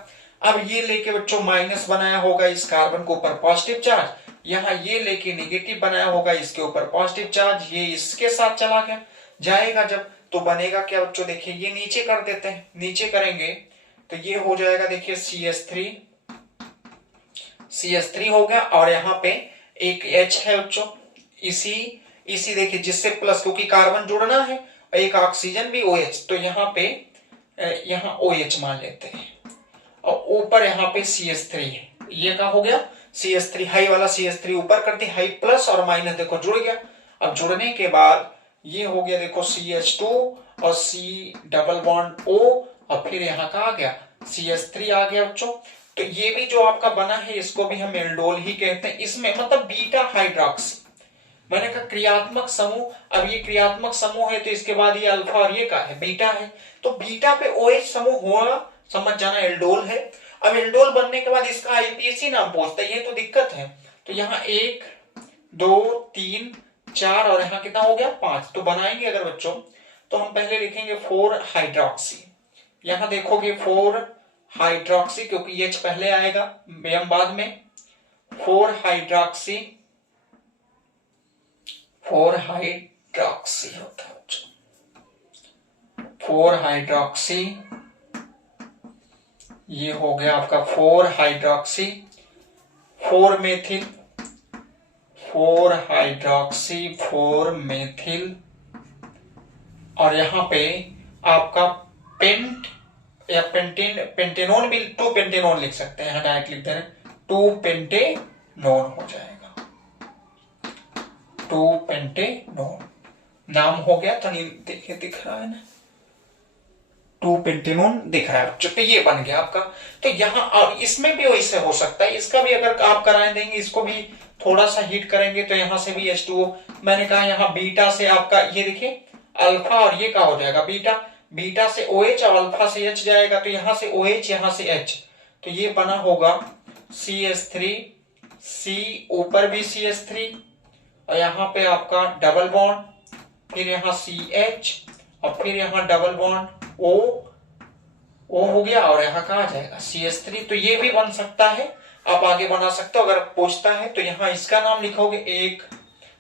अब ये लेके बच्चों माइनस बनाया होगा इस कार्बन के ऊपर पॉजिटिव चार्ज, यहाँ ये लेके नेगेटिव बनाया होगा इसके ऊपर पॉजिटिव चार्ज, ये इसके साथ चला गया, जाएगा जब तो बनेगा क्या बच्चों, देखिए ये नीचे कर देते हैं, नीचे करेंगे तो ये हो जाएगा, देखिए CH3 हो गया और यहाँ पे एक H है बच्चों, इसी देखिए जिससे प्लस, क्योंकि कार्बन जुड़ना है, एक ऑक्सीजन भी OH, तो यहाँ पे यहाँ OH मान लेते हैं और ऊपर यहाँ पे CH3 है, ये क्या हो गया CH3, हाई वाला CH3 ऊपर कर दी, हाई प्लस और माइनस देखो जुड़ गया। अब जुड़ने के बाद ये हो गया देखो CH2 और C डबल बॉन्ड O और फिर यहाँ का आ गया CH3 आ गया बच्चों। तो ये भी जो आपका बना है इसको भी हम एल्डोल ही कहते हैं, इसमें मतलब बीटा हाइड्रोक्सी, मैंने कहा क्रियात्मक समूह, अब ये क्रियात्मक समूह है तो इसके बाद ये अल्फा और ये का है बीटा है, तो बीटा पे OH समूह हुआ, समझ जाना एल्डोल है। अब एल्डोल बनने के बाद इसका IPAC नाम पूछता है, ये तो दिक्कत है, तो यहाँ 1 2 3 4 और यहाँ कितना हो गया 5, तो बनाएंगे अगर बच्चों तो हम पहले लिखेंगे 4 हाइड्रोक्सी, यहाँ देखोगे 4 हाइड्रोक्सी क्योंकि H पहले आएगा M बाद में, 4 हाइड्रोक्सी होता है, 4 हाइड्रोक्सी, ये हो गया आपका 4 हाइड्रोक्सी, 4 मेथिल, 4 हाइड्रोक्सी 4 मेथिल, और यहां पे आपका पेंट या पेंटेनोन भी, 2 पेंटेनोन लिख सकते हैं, डायरेक्ट लिख दे रहे, 2 पेंटेनोन हो जाएगा, 2 पेंटेनोन नाम हो गया, तो देखिए दिख रहा है ना, 2 पेंटेनोन दिख रहा है, तो ये बन गया आपका। तो यहाँ और इसमें भी वैसे हो सकता है, इसका भी अगर आप कराए देंगे, इसको भी थोड़ा सा हीट करेंगे तो यहाँ से भी H2O, मैंने कहा यहाँ बीटा से आपका ये देखिए अल्फा और ये क्या हो जाएगा बीटा से OH और अल्फा से H जाएगा, तो यहाँ से OH यहाँ से H, तो ये बना होगा CH3, C ऊपर भी CH3 और यहाँ पे आपका डबल बॉन्ड, फिर यहाँ CH और फिर यहाँ डबल बॉन्ड O हो गया और यहाँ कहा जाएगा CH3, तो ये भी बन सकता है, आप आगे बना सकते हो अगर पूछता है तो। यहाँ इसका नाम लिखोगे 1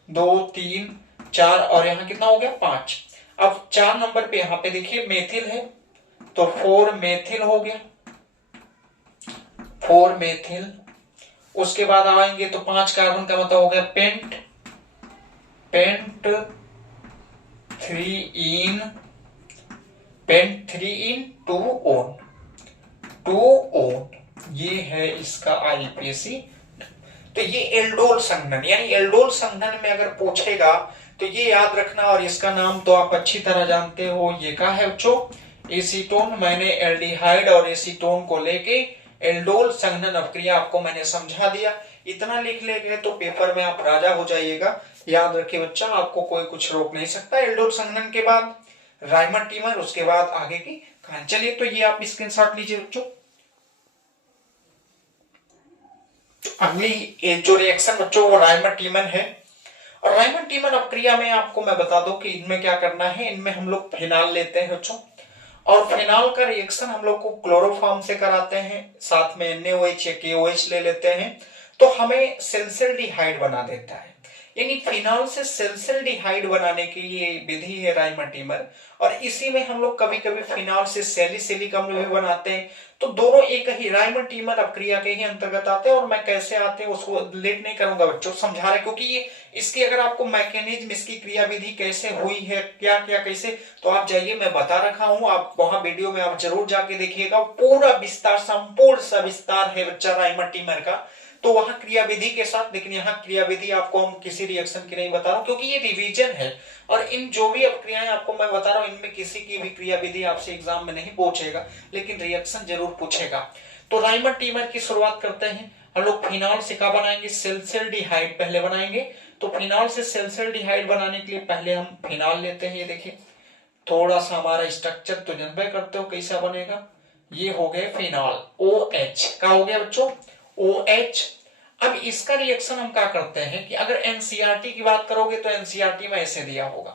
2 3 4 और यहाँ कितना हो गया 5। अब 4 नंबर पे यहाँ पे देखिए मेथिल है, तो 4 मेथिल हो गया, 4 मेथिल। उसके बाद आएंगे तो 5 कार्बन का मतलब हो गया पेंट 3 इन 2 ओन, ये है इसका IPAC। तो ये एल्डोल संघनन, यानी एल्डोल संघनन में अगर पूछेगा तो ये याद रखना, और इसका नाम तो आप अच्छी तरह जानते हो, ये क्या है बच्चों एसीटोन। मैंने एल्डिहाइड और एसीटोन को लेके एल्डोल संघनन अपक्रिया आपको मैंने समझा दिया, इतना लिख लेंगे तो पेपर में आप राजा हो जाइएगा। याद रखिए बच्चा, आपको कोई कुछ रोक नहीं सकता। एल्डोल संघनन के बाद राइमर टीमर, उसके बाद आगे की कहानी। चलिए तो ये आप स्क्रीनशॉट लीजिए बच्चों। अगली जो रिएक्शन बच्चों वो राइमर टीमर है, और राइमर टीमर अपक्रिया में आपको मैं बता दूं कि इनमें क्या करना है। इनमें हम लोग फिनाल लेते हैं बच्चों, और फिनाल का रिएक्शन हम लोग को क्लोरोफॉर्म से कराते हैं, साथ में NaOH या KOH ले लेते हैं, तो हमें सेल्सिल्डिहाइड बना देता है। यानी फिनाल से सेल्सिल्डिहाइड बनाने की ये विधि है राइमर टीमर, और इसी में हम लोग कभी कभी फिनाल से सैलिसिलिक अम्ल भी बनाते हैं। तो दोनों एक ही राइमर टीमर अपक्रिया के ही अंतर्गत आते हैं, और मैं कैसे आते हैं उसको लेट नहीं करूंगा बच्चों, समझा रहे, क्योंकि ये इसकी अगर आपको मैकेनिज्म, इसकी क्रियाविधि कैसे हुई है, क्या क्या कैसे, तो आप जाइए, मैं बता रखा हूं, आप वहां वीडियो में आप जरूर जाके देखिएगा, पूरा विस्तार, संपूर्ण सविस्तार है बच्चा राइमर टीमर का, तो वहां क्रियाविधि के साथ। लेकिन यहाँ क्रियाविधि आपको हम किसी रिएक्शन की नहीं बता रहा हूं, क्योंकि ये रिवीजन है, और इन जो भी अपक्रियाएं आपको मैं बता रहा हूं इनमें किसी की भी क्रियाविधि आपसे एग्जाम में नहीं पूछेगा, लेकिन रिएक्शन जरूर पूछेगा। तो राइमर टीमर की शुरुआत करते हैं। हम लोग फिनॉल से क्या बनाएंगे, सेल्सियल्डिहाइड पहले बनाएंगे। तो फिनॉल से सेल्सियल्डिहाइड बनाने के लिए पहले हम फिनॉल लेते हैं। ये देखिए थोड़ा सा हमारा स्ट्रक्चर तो जानते करते हो कैसा बनेगा। ये हो गए फिनॉल, OH क्या हो गया बच्चों, OH। अब इसका रिएक्शन हम क्या करते हैं कि अगर एनसीईआरटी की बात करोगे तो एनसीईआरटी में ऐसे दिया होगा,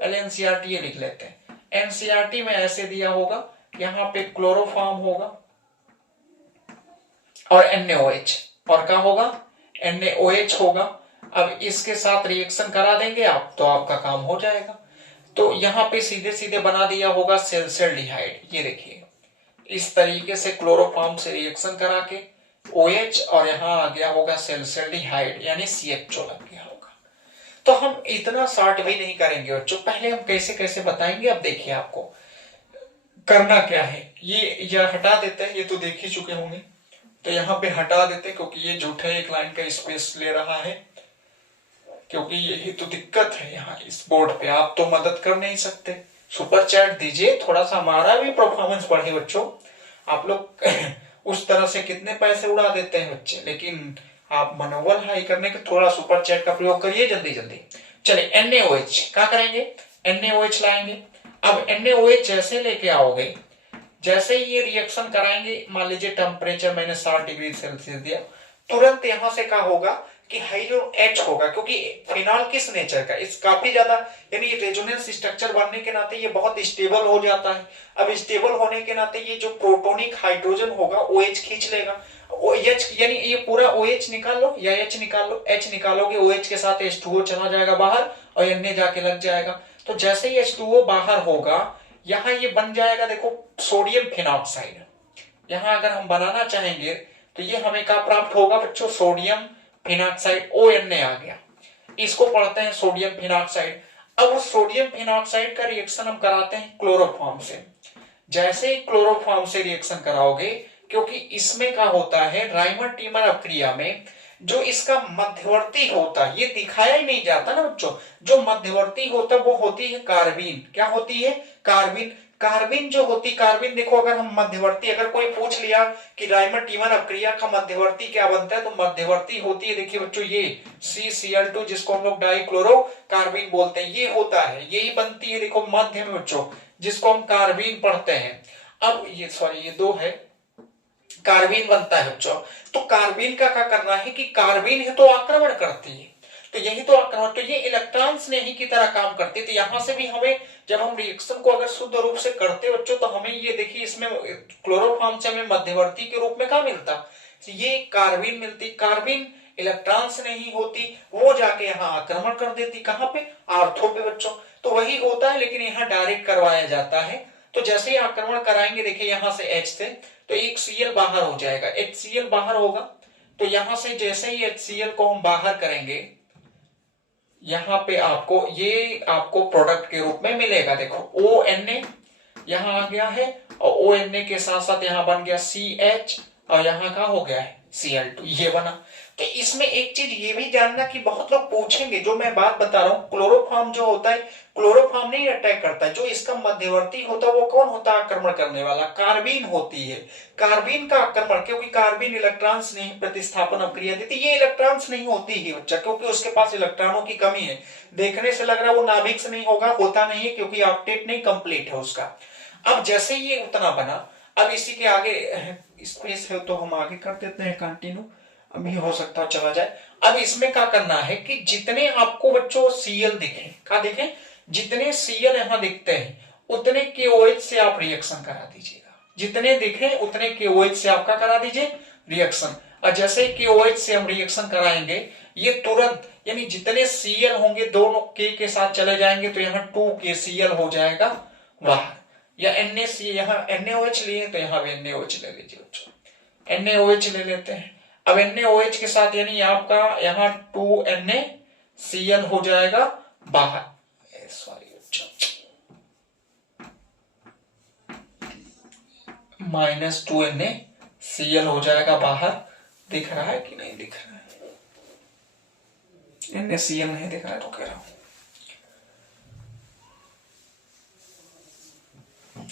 पहले एनसीईआरटी ये लिख लेते हैं। एनसीईआरटी में ऐसे दिया होगा, यहां पे क्लोरोफॉर्म होगा और NaOH, और क्या होगा, NaOH होगा। अब इसके साथ रिएक्शन करा देंगे आप तो आपका काम हो जाएगा। तो यहां पे सीधे सीधे बना दिया होगा सेल्सियल्डिहाइड। ये देखिए इस तरीके से क्लोरोफॉर्म से रिएक्शन करा के OH और यहां आ गया होगा सेल्सियल्डिहाइड यानी CHO लग गया होगा। तो हम इतना शॉर्ट भी नहीं करेंगे बच्चों, पहले हम कैसे कैसे बताएंगे। अब देखिए आपको करना क्या है, ये हटा देते हैं, ये तो देख ही चुके होंगे। तो यहाँ पे हटा देते क्योंकि ये झूठे एक लाइन का स्पेस ले रहा है, क्योंकि यही तो दिक्कत है यहाँ इस बोर्ड पे। आप तो मदद कर नहीं सकते, सुपर चैट दीजिए, थोड़ा सा हमारा भी परफॉर्मेंस बढ़े बच्चों। आप लोग उस तरह से कितने पैसे उड़ा देते हैं बच्चे, लेकिन आप मनोबल हाई करने के थोड़ा सुपर चैट का प्रयोग करिए जल्दी जल्दी। चलिए NaOH क्या करेंगे, NaOH लाएंगे। अब NaOH जैसे लेके आओगे, जैसे ही ये रिएक्शन कराएंगे, मान लीजिए टेम्परेचर मैंने 60 डिग्री सेल्सियस दिया, तुरंत यहां से क्या होगा कि हाइड्रो H होगा, क्योंकि फिनॉल किस नेचर का, इस काफी ज्यादा यानी रेजोनेंस स्ट्रक्चर बनने के नाते ये बहुत स्टेबल हो जाता है। अब स्टेबल होने के नाते ये जो प्रोटोनिक हाइड्रोजन होगा OH खींच लेगा। OH यानी ये पूरा OH निकाल लो या H निकाल लो, H निकालोगे OH के साथ H2O चला जाएगा बाहर और Na जाके लग जाएगा। तो जैसे ही H2O बाहर होगा, यहां ये बन जाएगा देखो सोडियम फिनॉक्साइड। यहां अगर हम बनाना चाहेंगे तो ये हमें क्या प्राप्त होगा बच्चों, सोडियम फिनॉक्साइड, ONA आ गया। इसको पढ़ते हैं सोडियम फिनॉक्साइड। अब उस सोडियम फिनॉक्साइड का रिएक्शन हम कराते हैं क्लोरोफॉर्म से। जैसे ही क्लोरोफॉर्म से रिएक्शन कराओगे, क्योंकि इसमें क्या होता है राइमर टीमर अपक्रिया में जो इसका मध्यवर्ती होता है, ये दिखाया ही नहीं जाता ना बच्चों, जो मध्यवर्ती होता है वो होती है कार्बीन। क्या होती है, कार्बीन। कार्बीन जो होती, कार्बीन देखो अगर हम मध्यवर्ती, अगर कोई पूछ लिया कि राइमर टीमर अपक्रिया का मध्यवर्ती क्या बनता है, तो मध्यवर्ती होती है, देखिए बच्चों ये CCl2 जिसको हम लोग डाइक्लोरो कार्बीन बोलते हैं, ये होता है, यही बनती है देखो मध्य में बच्चों, जिसको हम कार्बीन पढ़ते हैं। अब ये सॉरी ये दो है, कार्बीन बनता है बच्चों। तो कार्बीन का क्या करना है कि कार्बीन है तो आक्रमण करती है, तो यही तो आक्रमण, तो ये इलेक्ट्रॉन स्नेही की तरह काम करती है। तो यहां से भी हमें, जब हम रिएक्शन को अगर शुद्ध रूप से करते बच्चों, तो हमें ये देखिए इसमें क्लोरोफॉर्म से हमें मध्यवर्ती के रूप में क्या मिलता, ये कार्बीन मिलती। कार्बीन इलेक्ट्रॉन स्नेही होती, वो जाके यहाँ आक्रमण कर देती, कहां पे, आर्थो पे बच्चों। तो वही होता है, लेकिन यहाँ डायरेक्ट करवाया जाता है। तो जैसे ही आक्रमण कराएंगे, देखिए यहां से H से तो एक Cl बाहर हो जाएगा, HCl बाहर होगा। तो यहां से जैसे ही HCl को हम बाहर करेंगे, यहां पे आपको ये आपको प्रोडक्ट के रूप में मिलेगा। देखो ONA यहां आ गया है, और ONA के साथ साथ यहां बन गया CH, और यहां का हो गया है Cl2, ये बना। तो इसमें एक चीज ये भी जानना कि बहुत लोग पूछेंगे, जो मैं बात बता रहा हूं, क्लोरोफॉर्म जो होता है, क्लोरोफॉर्म नहीं अटैक करता है, जो इसका मध्यवर्ती होता है वो कौन होता है आक्रमण करने वाला, कार्बीन होती है। कार्बीन का आक्रमण, क्योंकि कार्बीन इलेक्ट्रॉन्स नहीं प्रतिस्थापन अपक्रिया देती, ये इलेक्ट्रॉन्स नहीं होती है बच्चा, क्योंकि उसके पास इलेक्ट्रॉनों की कमी है। देखने से लग रहा है वो नाभिक से नहीं होगा, होता नहीं है, क्योंकि ऑक्टेट नहीं कंप्लीट है उसका। अब जैसे ये उतना बना, अब इसी के आगे स्पेस है तो हम आगे कर देते हैं कंटिन्यू, अभी हो सकता है चला जाए। अब इसमें क्या करना है कि जितने आपको बच्चों Cl दिखे, क्या दिखे, जितने Cl यहां दिखते हैं उतने KOH से आप रिएक्शन करा दीजिएगा, जितने दिखे उतने KOH से आपका करा दीजिए रिएक्शन। और जैसे KOH से हम रिएक्शन कराएंगे, ये तुरंत यानी जितने Cl होंगे दोनों K के साथ चले जाएंगे, तो यहाँ 2KCl हो जाएगा बाहर, या NaC, यहाँ NaOH लिए तो यहाँ भी NaOH ले लीजिए बच्चों, NaOH ले लेते हैं। अब NaOH के साथ यानी आपका यहाँ 2NaCl हो जाएगा बाहर, सॉरी -2NaCl हो जाएगा बाहर। दिख रहा है कि नहीं दिख रहा है, NaCl नहीं दिख रहा है तो कह रहा हूं,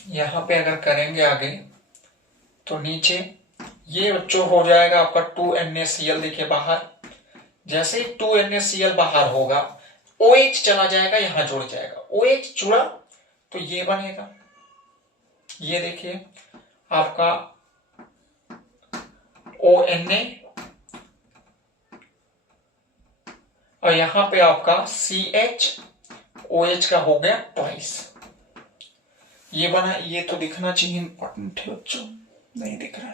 यहां पे अगर करेंगे आगे तो नीचे ये बच्चों हो जाएगा आपका 2NaCl। देखिए बाहर, जैसे ही 2NaCl बाहर होगा, OH चला जाएगा, यहां जुड़ जाएगा। OH जुड़ा तो ये बनेगा, ये देखिए आपका ONa, और यहां पे आपका CH, OH का हो गया ट्वाइस। ये बना, ये तो दिखना चाहिए, इंपॉर्टेंट है बच्चों, नहीं दिख रहा,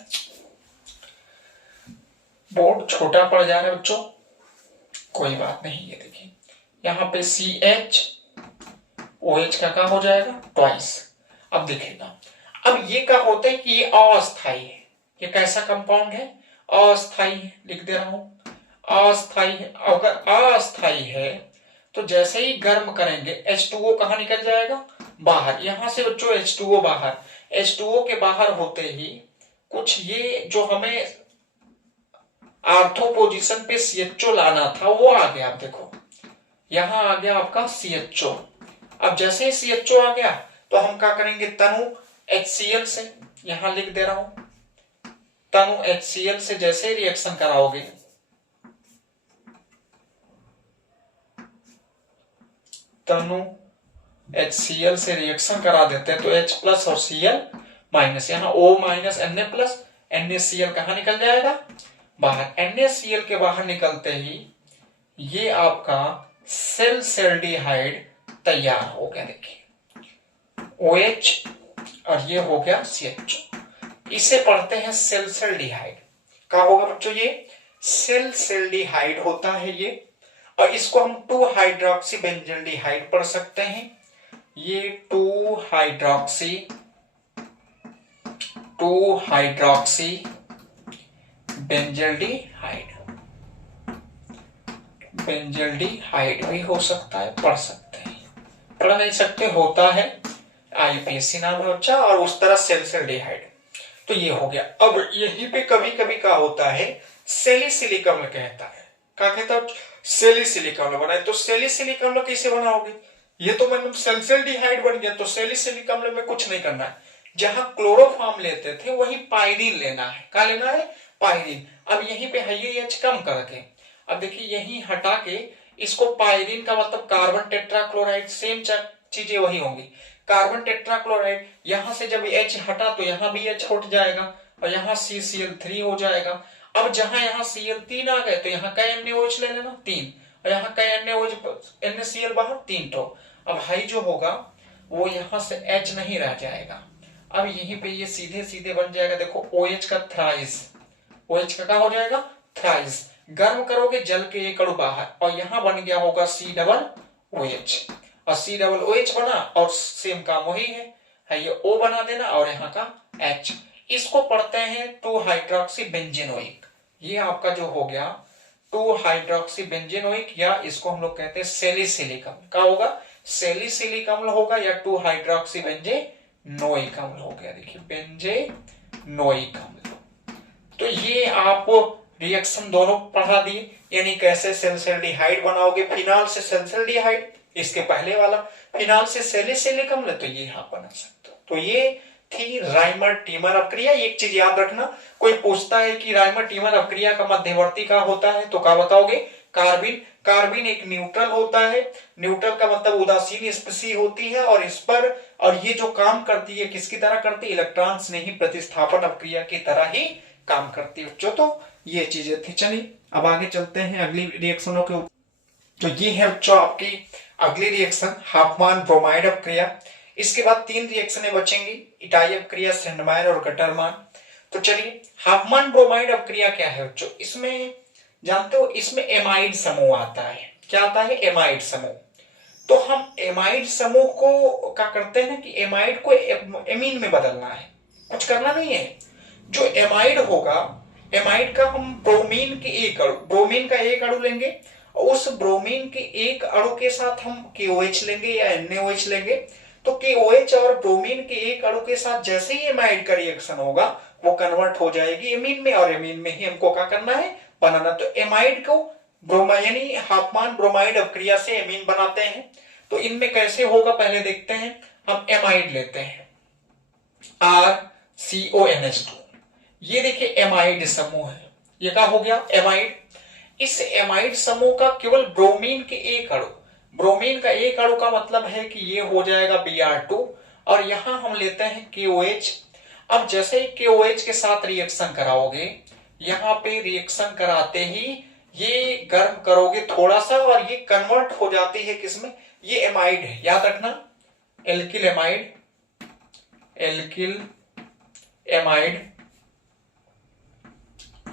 बोर्ड छोटा पड़ जा रहा है बच्चों, कोई बात नहीं। ये देखिए यहां पे CH, OH का क्या हो जाएगा ट्वाइस। अब दिखेगा, अब ये क्या होता है कि ये अस्थाई है। ये कैसा कंपाउंड है? अस्थाई है, लिख दे रहा हूं अस्थाई है। अगर अस्थाई है तो जैसे ही गर्म करेंगे H2O कहां निकल जाएगा? बाहर। यहां से बच्चों H2O बाहर, H2O के बाहर होते ही कुछ ये जो हमें आर्थो पोजीशन पे CHO लाना था वो आ गया। आप देखो यहां आ गया आपका CHO। अब जैसे ही CHO आ गया तो हम क्या करेंगे? तनु HCl से, यहां लिख दे रहा हूं, तनु HCl से जैसे ही रिएक्शन कराओगे, तनु HCl से रिएक्शन करा देते हैं तो H प्लस और Cl माइनस, यहां O minus Na plus, NaCl कहां निकल जाएगा? बाहर। NaCl के बाहर निकलते ही ये आपका सेल्डिहाइड तैयार हो गया। देखिए OH और ये हो गया CHO, इसे पढ़ते हैं सेल्डिहाइड। क्या होगा बच्चों? ये सेल्डिहाइड होता है ये, और इसको हम 2 हाइड्रोक्सी बेंजल्डिहाइड पढ़ सकते हैं। ये 2 हाइड्रोक्सी बेंजल्डिहाइड भी हो सकता है, पढ़ सकते हैं, पढ़ नहीं सकते, होता है, IUPAC नाम है बच्चा, और उस तरह सेल्डिहाइड। तो ये हो गया। अब यहीं पे कभी कभी क्या होता है, सैलिसिलिक अम्ल कहता है, क्या कहता है? सैलिसिलिक अम्ल बनाए। तो सैलिसिलिक अम्ल कैसे बनाओगे? ये तो मतलब सेल्डिहाइड बन गया, तो सैलिसिलिक अम्ल में कुछ नहीं करना है, जहां क्लोरोफॉर्म लेते थे वहीं पायरीन लेना है। क्या लेना है? पायरीन। अब यहीं पे HCl कम करके, अब देखिए यहीं हटा के इसको पायरीन का मतलब कार्बन टेट्राक्लोराइड, सेम चीजें वही होंगी, कार्बन टेट्राक्लोराइड। यहां से जब H हटा तो यहां भी H हट जाएगा और यहां CCl3 हो जाएगा। अब जहां यहां Cl3 आ गए तो यहां का NaOH ले लेना 3, और यहां का NaCl बाहर 3 तो अब हाई जो होगा वो यहां से H नहीं रह जाएगा। अब यहीं पे ये सीधे सीधे बन जाएगा, देखो OH का थ्राइस, OH का क्या हो जाएगा? थ्राइस। गर्म करोगे जल के एक अणु बाहर, और यहां बन गया होगा COOH, और COOH बना और सेम काम वही है ये O बना देना और यहाँ का H। इसको पढ़ते हैं 2 हाइड्रोक्सी बेंजेनोइक। ये आपका जो हो गया 2 हाइड्रोक्सी बेंजेनोइक, या इसको हम लोग कहते हैं सैलिसिलिक अम्ल। क्या होगा? सैलिसिलिक अम्ल होगा, या 2 हाइड्रोक्सी बेंजेनोइक अम्ल हो गया। देखिए बेंजेनोइक अम्ल। तो ये आप रिएक्शन दोनों पढ़ा दिए, यानी कैसे सेल्डिहाइड बनाओगे, फिनाल से सेल्डिहाइड, इसके पहले वाला फिनाल से सैलिसिलिक अम्ल, तो ये यहां बना सकते हो। तो ये थी राइमर टीमर अपक्रिया। एक चीज याद रखना, कोई पूछता है कि राइमर टीमर अपक्रिया का मध्यवर्ती का होता है, तो क्या बताओगे? कार्बिन। कार्बिन एक न्यूट्रल होता है, न्यूट्रल का मतलब उदासीन स्पीसी होती है, और इस पर, और ये जो काम करती है किसकी तरह करती है? इलेक्ट्रॉन्स ने ही प्रतिस्थापन अपक्रिया की तरह ही काम करती है बच्चों। तो ये चीजें थी। चलिए अब आगे चलते हैं अगली रिएक्शनों के ऊपर। तो ये है बच्चों आपकी अगली रिएक्शन, हाफमान ब्रोमाइड अपक्रिया। इसके बाद 3 रिएक्शनें बचेंगी, इटाई अपक्रिया, सेंडमायर और गटरमान। तो चलिए हाफमान ब्रोमाइड अपक्रिया क्या है बच्चों? इसमें जानते हो, इसमें एमाइड समूह आता है। क्या आता है? एमाइड समूह। तो हम एमाइड समूह को क्या करते हैं कि एमाइड को एमीन में बदलना है, कुछ करना नहीं है। जो एमाइड होगा, एमाइड का हम ब्रोमीन के एक अणु, ब्रोमीन का एक अणु लेंगे, और उस ब्रोमीन के एक अणु के साथ हम KOH लेंगे या NaOH लेंगे। तो KOH और ब्रोमीन के एक अणु के साथ जैसे ही एमाइड का रिएक्शन होगा वो कन्वर्ट हो जाएगी एमीन में, और एमीन में ही हमको क्या करना है? बनाना। तो एमाइड को ब्रोमाइड यानी हाफमान ब्रोमाइड अपक्रिया से एमीन बनाते हैं। तो इनमें कैसे होगा पहले देखते हैं। हम एमाइड लेते हैं RCONH2, ये देखिए एमाइड समूह है, ये क्या हो गया एमाइड। इस एमाइड समूह का केवल ब्रोमीन के एक अणु, ब्रोमीन का एक अणु का मतलब है कि ये हो जाएगा Br2 और यहां हम लेते हैं KOH। अब जैसे ही KOH के साथ रिएक्शन कराओगे, यहां पे रिएक्शन कराते ही ये गर्म करोगे थोड़ा सा और ये कन्वर्ट हो जाती है किसमें, ये एमाइड है, याद रखना alkyl amide, alkyl amide,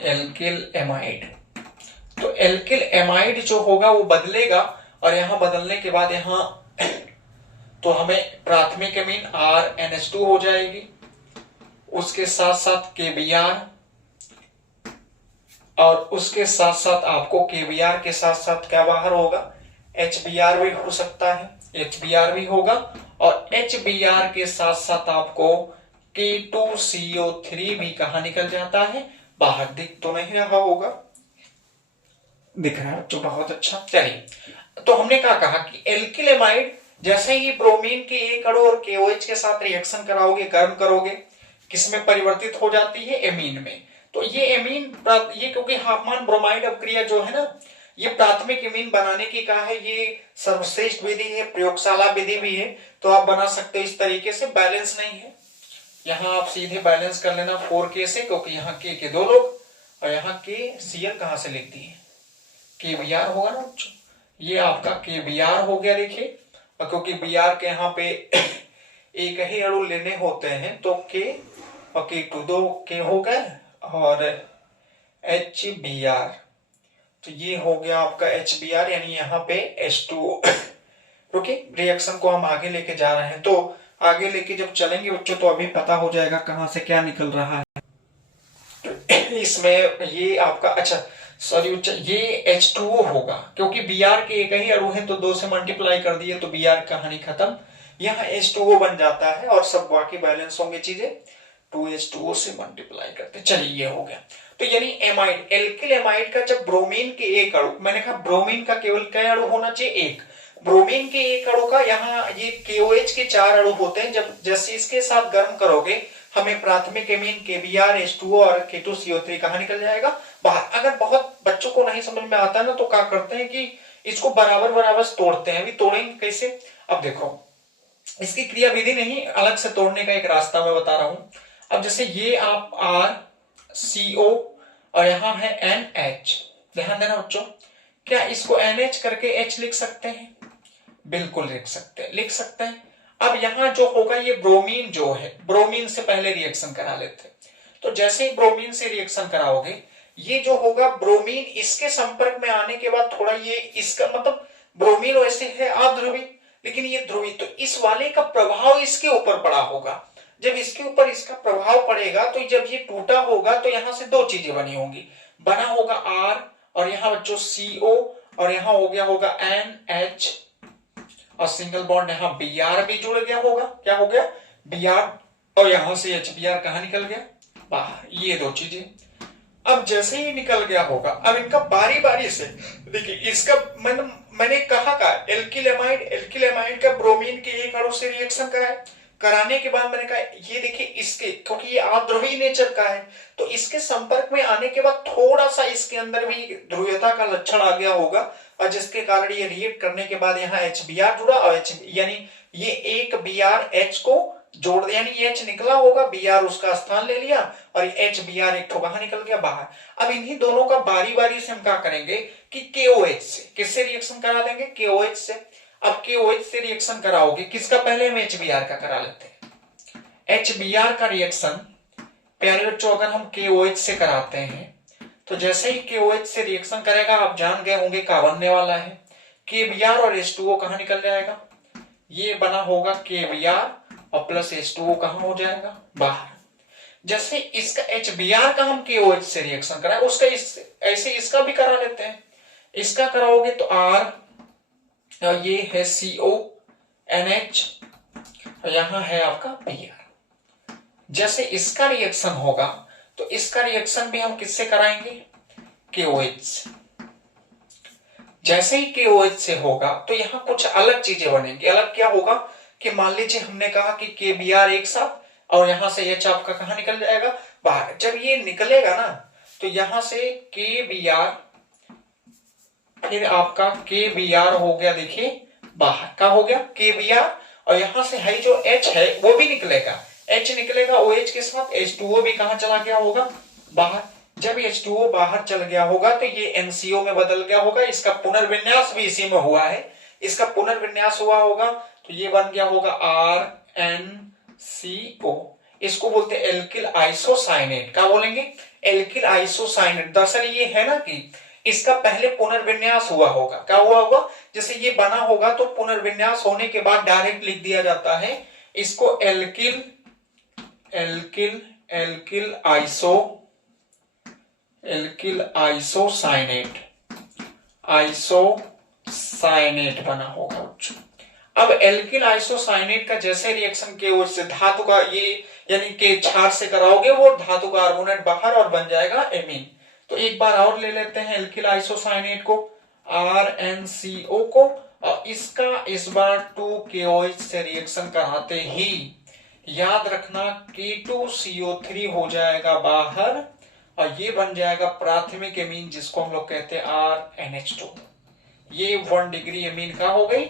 alkyl amide. तो एल्किल एमाइड जो होगा वो बदलेगा और यहां बदलने के बाद यहां तो हमें प्राथमिक एमीन RNH2 हो जाएगी, उसके साथ साथ KBr और उसके साथ साथ आपको KBr के साथ साथ क्या बाहर होगा, HBr भी हो सकता है, HBr भी होगा और HBr के साथ साथ आपको K2CO3 भी कहां निकल जाता है बाहर। दिख तो नहीं रहा होगा, दिख रहा है तो बहुत अच्छा। चलिए तो हमने क्या कहा कि एल्किल एमाइड जैसे ही ब्रोमीन के एक अणु और KOH के साथ रिएक्शन कराओगे, गर्म करोगे, किसमें परिवर्तित हो जाती है एमीन में। तो ये एमीन ये क्योंकि हाफमान ब्रोमाइड अपक्रिया जो है ना, ये प्राथमिक एमीन बनाने की कहा है, ये सर्वश्रेष्ठ विधि है, प्रयोगशाला विधि भी है, तो आप बना सकते हो इस तरीके से। बैलेंस नहीं है, यहां आप सीधे बैलेंस कर लेना 4K से, क्योंकि यहाँ के 2 लोग और यहाँ KCl कहां से लिख दिए, KBr होगा ना, ये आपका KBr हो गया देखिए। और क्योंकि Br के यहाँ पे एक ही अणु लेने होते हैं तो K और K2 2 K हो गए और HBr, तो ये हो गया आपका HBr, यानी यहाँ पे H2O। ओके, रिएक्शन को हम आगे लेके जा रहे हैं, तो आगे लेके जब चलेंगे बच्चों तो अभी पता हो जाएगा कहां से क्या निकल रहा है। तो इसमें ये आपका अच्छा सॉरी ये H2O होगा, क्योंकि Br के एक ही अणु है तो 2 से मल्टीप्लाई कर दिए तो Br कहानी खत्म, यहाँ H2O बन जाता है और सब बाकी बैलेंस होंगे चीजें 2H2O से मल्टीप्लाई करते। चलिए ये हो गया। तो यानी एमाइड, एल्किल एमाइड का जब ब्रोमीन के एक अणु, मैंने कहा ब्रोमीन का केवल क्या अणु होना चाहिए, एक, ब्रोमीन के एक अणु का यहाँ ये KOH के 4 अणु होते हैं, जब जैसे इसके साथ गर्म करोगे हमें प्राथमिक एमीन KBr H2O और K2CO3 कहां निकल जाएगा बाहर। अगर बहुत बच्चों को नहीं समझ में आता ना तो क्या करते हैं कि इसको बराबर बराबर तोड़ते हैं। अभी तोड़ेंगे कैसे, अब देखो इसकी क्रिया विधि नहीं, अलग से तोड़ने का एक रास्ता मैं बता रहा हूं। अब जैसे ये आप RCO और यहां है NH, ध्यान देना बच्चों, क्या इसको NH करके H लिख सकते हैं, बिल्कुल लिख सकते हैं, लिख सकते हैं। अब यहां जो होगा ये ब्रोमीन जो है, ब्रोमीन से पहले रिएक्शन करा लेते हैं, तो जैसे ही ब्रोमीन से रिएक्शन कराओगे ये जो होगा ब्रोमीन इसके संपर्क में आने के बाद थोड़ा ये इसका मतलब ब्रोमीन वैसे है अध्रुवी लेकिन ये ध्रुवी, तो इस वाले का प्रभाव इसके ऊपर पड़ा होगा। जब इसके ऊपर इसका प्रभाव पड़ेगा तो जब ये टूटा होगा तो यहां से 2 चीजें बनी होंगी, बना होगा R और यहां बच्चों CO और यहां हो गया होगा NH और सिंगल बॉन्ड यहाँ Br भी जुड़ गया होगा, क्या हो गया Br और यहां से HBr कहां निकल गया बाहर, ये 2 चीजें। अब जैसे ही निकल गया होगा अब इनका बारी बारी से देखिए, इसका मैंने कहा का एल्किल एमाइड का ब्रोमीन के एक अणु से रिएक्शन कराने के बाद मैंने कहा ये देखिए इसके, क्योंकि ये अध्रुवी नेचर का है तो इसके संपर्क में आने के बाद थोड़ा सा इसके अंदर भी ध्रुवीयता का लक्षण आ गया होगा और जिसके कारण ये रिएक्ट करने के बाद यहाँ HBr जुड़ा और यानी ये एक Br H को जोड़, यानी H निकला होगा, Br उसका स्थान ले लिया और HBr एक ठो कहां निकल गया बाहर। अब इन्हीं दोनों का बारी बारी से हम क्या करेंगे कि KOH से, किससे रिएक्शन करा लेंगे, KOH से। अब KOH से रिएक्शन कराओगे, किसका पहले हम HBr का करा लेते हैं। HBr का रिएक्शन प्यारे बच्चों अगर हम KOH से कराते हैं तो जैसे ही KOH से रिएक्शन करेगा आप जान गए होंगे क्या बनने वाला है, KBr और H2O कहां निकल जाएगा, ये बना होगा KBr और प्लस H2O कहां हो जाएगा बाहर। जैसे इसका HBr का हम KOH से रिएक्शन कराए उसका ऐसे इसका भी करा लेते हैं, इसका कराओगे तो R और ये है CO NH और यहां है आपका Br। जैसे इसका रिएक्शन होगा तो इसका रिएक्शन भी हम किससे कराएंगे, KOH से। जैसे ही KOH से होगा तो यहां कुछ अलग चीजें बनेंगी। अलग क्या होगा कि मान लीजिए हमने कहा कि KBr एक साथ और यहां से H आपका कहां निकल जाएगा, बाहर। जब ये निकलेगा ना तो यहां से KBr, फिर आपका KBr हो गया, देखिए बाहर का हो गया KBr, और यहां से है जो H है वो भी निकलेगा, H निकलेगा OH के साथ, H2O भी कहां चला गया होगा, बाहर। जब H2O बाहर चल गया होगा तो ये NCO में बदल गया होगा, इसका पुनर्विन्यास भी इसी में हुआ है, इसका पुनर्विन्यास हुआ होगा तो ये बन गया होगा RnCO। इसको बोलते हैं एल्किल आइसोसाइनेट। क्या बोलेंगे, एल्किल आइसोसाइनेट। दरअसल ये है ना कि इसका पहले पुनर्विन्यास हुआ होगा। क्या हुआ होगा, जैसे ये बना होगा तो पुनर्विन्यास होने के बाद डायरेक्ट लिख दिया जाता है इसको alkyl alkyl alkyl isocyanate, isocyanate बना होगा बच्चों। अब एल्किल आइसोसाइनेट का जैसे रिएक्शन के ओर से धातु का ये यानी कि क्षार से कराओगे वो धातु कार्बोनेट बाहर और बन जाएगा एमीन। तो एक बार और ले लेते हैं एल्किल आइसोसाइनेट को, RnCO को, और इसका इस बार 2KOH से रिएक्शन कराते ही याद रखना K2CO3 हो जाएगा बाहर और ये बन जाएगा प्राथमिक एमीन जिसको हम लोग कहते हैं RnH2। ये 1 डिग्री एमीन का हो गई,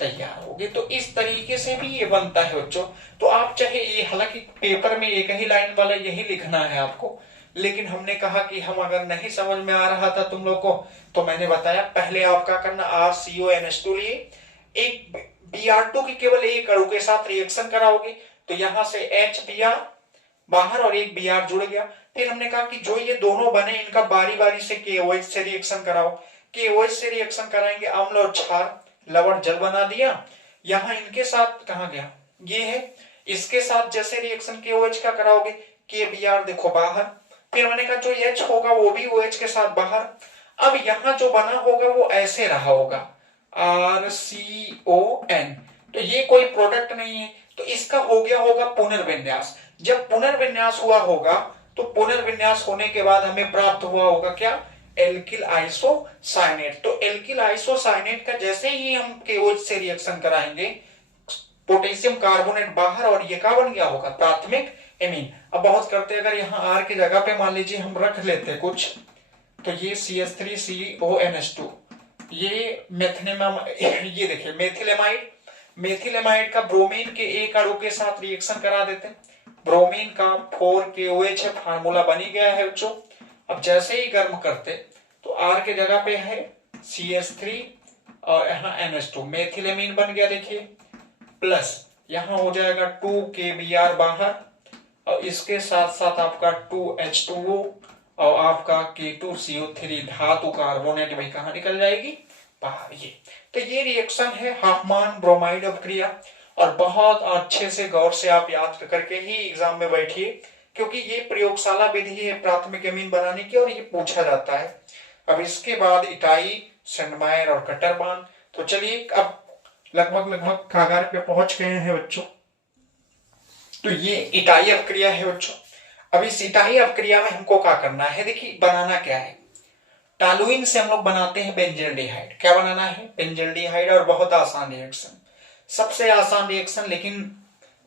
तैयार हो गए। तो इस तरीके से भी ये बनता है बच्चों। तो आप चाहे ये, हालांकि पेपर में एक ही लाइन वाला यही लिखना है आपको, लेकिन हमने कहा कि हम अगर नहीं समझ में आ रहा था तुम लोग को तो मैंने बताया पहले आप क्या करना, RCONH2 लिए एक Br2 की केवल एक अणु के साथ रिएक्शन कराओगे तो यहां से HBr बाहर और एक Br जुड़ गया। फिर हमने कहा कि जो ये दोनों बने इनका बारी बारी से KOH से रिएक्शन कराओ। KOH से रिएक्शन कराएंगे, अम्ल और क्षार लवण जल बना दिया। यहां इनके साथ कहा गया, ये है, इसके साथ जैसे रिएक्शन KOH का कराओगे KBr देखो बाहर। फिर मैंने कहा जो H होगा वो भी OH के साथ बाहर। अब यहां जो बना होगा वो ऐसे रहा होगा RCON, तो ये कोई प्रोडक्ट नहीं है, तो इसका हो गया होगा पुनर्विन्यास। जब पुनर्विन्यास हुआ होगा तो पुनर्विन्यास होने के बाद हमें प्राप्त हुआ होगा क्या, एल्किल आइसोसाइनेट। तो एल्किल आइसोसाइनेट का जैसे ही हम KOH से रिएक्शन कराएंगे पोटेशियम कार्बोनेट बाहर और ये क्या बन गया होगा, प्राथमिक एमीन। अब बहुत करते अगर यहाँ R की जगह पे मान लीजिए हम रख लेते कुछ, तो ये CH3CONH2, ये मेथिनेम, ये देखिए मेथिलेमाइड, मेथिलेमाइड का ब्रोमीन के एक अणु के साथ रिएक्शन करा देते हैं। ब्रोमीन का 4KOH है, फार्मूला बनी गया है बच्चों। अब जैसे ही गर्म करते तो R के जगह पे है CH3 और यहाँ NH2, मेथिलेमीन बन गया देखिए, प्लस यहाँ हो जाएगा 2KBr बाहर और इसके साथ साथ आपका 2H2O और आपका K2CO3 धातु कार्बोनेट भी कहाँ निकल जाएगी, बाहर। ये तो ये रिएक्शन है हाफमान ब्रोमाइड अभिक्रिया, और बहुत अच्छे से गौर से आप याद करके ही एग्जाम में बैठिए क्योंकि ये प्रयोगशाला विधि है प्राथमिक एमीन बनाने की और ये पूछा जाता है। अब इसके बाद इटाई, सेंडमायर और कटरबान। तो चलिए अब लगभग कागार पे पहुंच गए हैं बच्चों। तो ये इटाई अपक्रिया है बच्चों। अब इस इटाई अपक्रिया में हमको क्या करना है, देखिए बनाना क्या है, टॉलुइन से हम लोग बनाते हैं बेंजल्डिहाइड। क्या बनाना है, बेंजल्डिहाइड, और बहुत आसान रिएक्शन, सबसे आसान रिएक्शन। लेकिन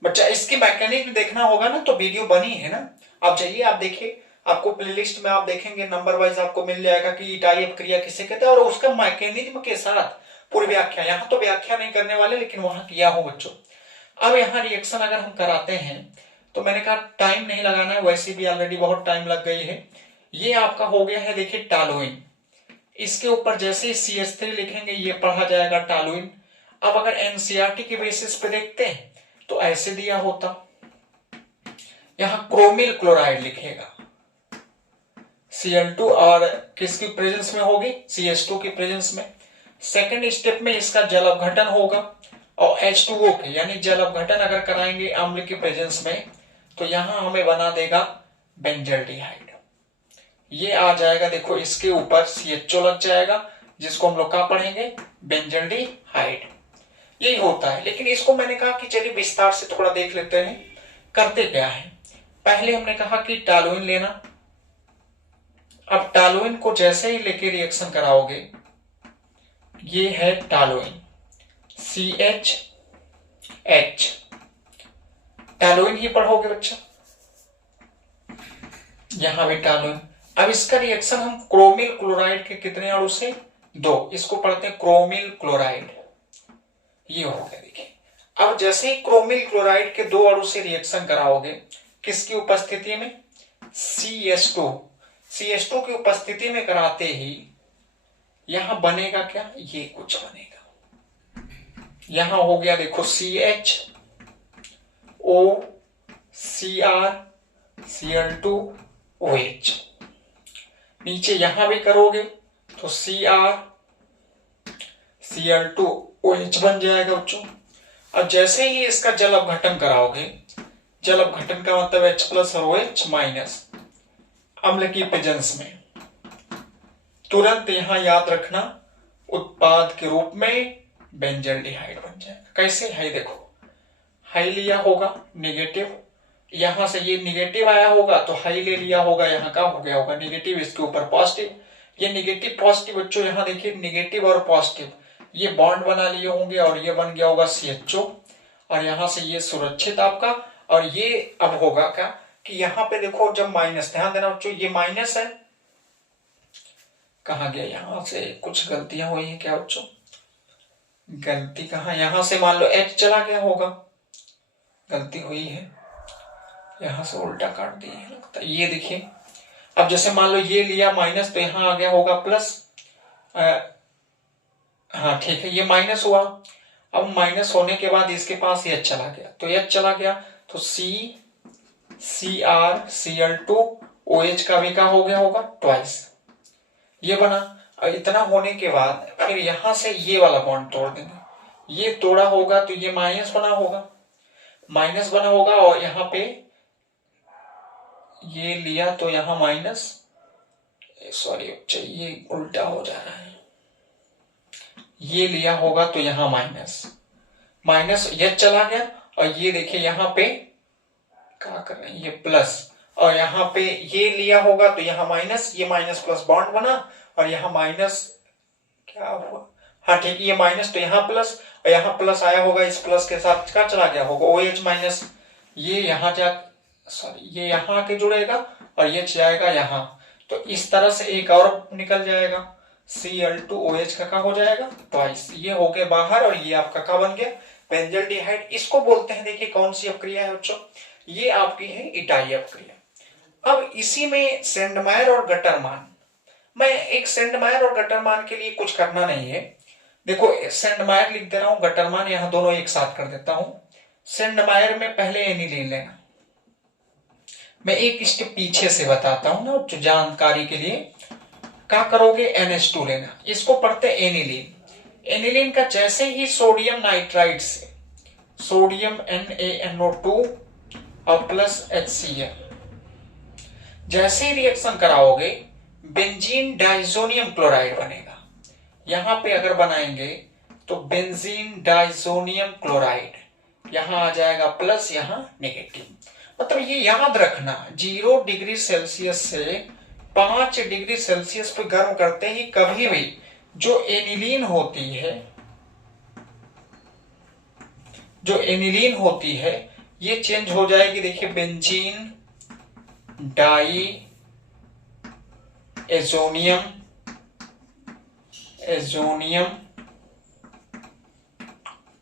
बच्चा इसकी मैकेनिज्म देखना होगा ना, तो वीडियो बनी है ना, आप जाइए आप देखिए, आपको प्लेलिस्ट में आप देखेंगे नंबर वाइज आपको मिल जाएगा कि इटाई अपक्रिया किसे कहते हैं और उसका मैकेनिज्म के साथ पूरी व्याख्या। यहाँ तो व्याख्या नहीं करने वाले लेकिन वहां किया हो बच्चों। अब यहाँ रिएक्शन अगर हम कराते हैं तो मैंने कहा टाइम नहीं लगाना है, वैसे भी ऑलरेडी बहुत टाइम लग गई है। ये आपका हो गया है देखिए टॉलुइन, इसके ऊपर जैसे CH3 लिखेंगे ये पढ़ा जाएगा टॉलुइन। अब अगर NCERT के बेसिस पे देखते हैं तो ऐसे दिया होता, यहां क्रोमिल क्लोराइड लिखेगा Cl2 और किसकी प्रेजेंस में होगी, CH2 की प्रेजेंस में। सेकंड स्टेप में इसका जल अपघटन होगा और H2O के यानी जल अपघटन अगर कराएंगे अम्ल की प्रेजेंस में तो यहां हमें बना देगा बेंजल्डिहाइड। ये आ जाएगा देखो, इसके ऊपर CHO लग जाएगा जिसको हम लोग क्या पढ़ेंगे, बेंजल्डिहाइड। यही होता है। लेकिन इसको मैंने कहा कि चलिए विस्तार से थोड़ा देख लेते हैं करते क्या है। पहले हमने कहा कि टॉलुइन लेना। अब टॉलुइन को जैसे ही लेके रिएक्शन कराओगे, ये है टॉलुइन CHH, टॉलुइन ही पढ़ोगे बच्चा, यहां भी टॉलुइन। अब इसका रिएक्शन हम क्रोमिल क्लोराइड के कितने अणु से, 2, इसको पढ़ते हैं क्रोमिल क्लोराइड, ये हो गया। देखिए अब जैसे ही क्रोमिल क्लोराइड के 2 अणु से रिएक्शन कराओगे, किसकी उपस्थिति में, CH2, CH2 की उपस्थिति में कराते ही यहां बनेगा क्या, ये कुछ बनेगा। यहां हो गया देखो CH O Cr Cl2 OH। नीचे यहां भी करोगे तो Cr Cl2 OH बन जाएगा बच्चों। अब जैसे ही इसका जल अपघटन कराओगे, जल अपघटन का मतलब H+ और OH माइनस, अम्ल की प्रेजेंस में, तुरंत यहां याद रखना उत्पाद के रूप में बेंजल्डिहाइड बन जाएगा। कैसे है देखो, हाई लिया होगा नेगेटिव, यहां से ये नेगेटिव आया होगा तो हाई ले लिया होगा, यहां का हो गया होगा नेगेटिव, इसके ऊपर पॉजिटिव, ये नेगेटिव पॉजिटिव बच्चों, यहां देखिए नेगेटिव और पॉजिटिव ये बॉन्ड बना लिए होंगे और ये बन गया होगा CHO, और यहां से ये सुरक्षित आपका। और ये अब होगा क्या कि यहां पे देखो जब माइनस, ध्यान देना बच्चों ये माइनस है, कहां गया, यहां से कुछ गलतियां हुई है क्या बच्चों, गलती कहां, यहां से मान लो H चला गया होगा, गलती हुई है, यहां से उल्टा काट दिए है लगता है। ये देखिए अब जैसे मान लो ये लिया माइनस तो यहां आ गया होगा प्लस, हाँ ठीक है, ये माइनस हुआ। अब माइनस होने के बाद इसके पास H चला गया, तो H चला गया तो Cr Cl2 OH का भी क्या हो गया होगा, ट्वाइस, ये बना। और इतना होने के बाद फिर यहां से ये वाला बॉन्ड तोड़ देना, ये तोड़ा होगा तो ये माइनस बना होगा, माइनस बना होगा, और यहां पे ये लिया तो यहां माइनस, सॉरी ये उल्टा हो जा रहा है, ये लिया होगा तो यहां माइनस, माइनस ये चला गया, और ये देखिए यहां पे क्या कर रहे हैं, ये प्लस, और यहां पे ये लिया होगा तो यहां माइनस, ये माइनस प्लस बॉन्ड बना, और यहां माइनस क्या हुआ, हाँ ठीक, ये माइनस तो यहां प्लस, और यहां प्लस आया होगा, इस प्लस के साथ क्या चला गया होगा, OH माइनस, ये यहां जा, सॉरी ये यहां आके जुड़ेगा और ये जाएगा यहां, तो इस तरह से एक और निकल जाएगा, Cl2 OH का हो जाएगा ट्वाइस, ये हो गए बाहर, और ये आपका क्या बन गया, बेंजल्डिहाइड। इसको बोलते हैं, देखिए कौन सी अपक्रिया है बच्चों, ये आपकी है इटाई अपक्रिया। अब इसी में सेंडमायर और गटरमान, मैं एक सेंडमायर और गटरमान के लिए कुछ करना नहीं है, देखो सेंडमायर लिख दे रहा हूं, गटरमान यहां दोनों एक साथ कर देता हूं। सेंडमायर में पहले एनिलीन लेना, मैं एक स्टेप पीछे से बताता हूं ना, जो जानकारी के लिए क्या करोगे, NH2 लेना, इसको पढ़ते एनिलीन। एनिलीन का जैसे ही सोडियम नाइट्राइड से सोडियम NaNO2 और प्लस HCl, जैसे ही रिएक्शन कराओगे बेंजीन डाइजोनियम क्लोराइड बनेगा। यहां पे अगर बनाएंगे तो बेंजीन डाइजोनियम क्लोराइड, यहां आ जाएगा प्लस, यहां नेगेटिव। मतलब ये याद रखना 0 डिग्री सेल्सियस से 5 डिग्री सेल्सियस पे गर्म करते ही कभी भी जो एनिलीन होती है, जो एनिलीन होती है ये चेंज हो जाएगी, देखिए बेंजीन डाई एजोनियम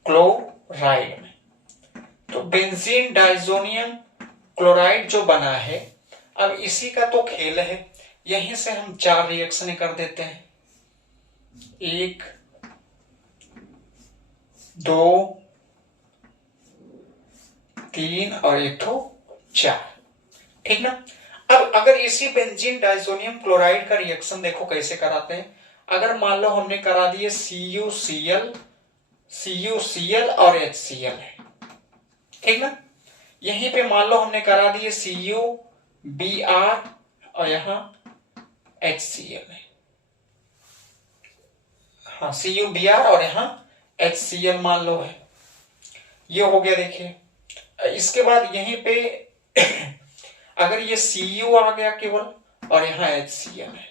क्लोराइड में। तो बेंजीन डाइजोनियम क्लोराइड जो बना है, अब इसी का तो खेल है, यहीं से हम 4 रिएक्शन कर देते हैं, 1 2 3 और 1 4, ठीक ना। अब अगर इसी बेंजीन डाइजोनियम क्लोराइड का रिएक्शन देखो कैसे कराते हैं, अगर मान लो हमने करा दिए CuCl और HCl है, ठीक ना। यहीं पे मान लो हमने करा दिए CuBr और यहां HCl है, हाँ CuBr और यहां HCl मान लो है, ये हो गया। देखिए इसके बाद यहीं पे अगर ये Cu आ गया केवल और यहां HCl है,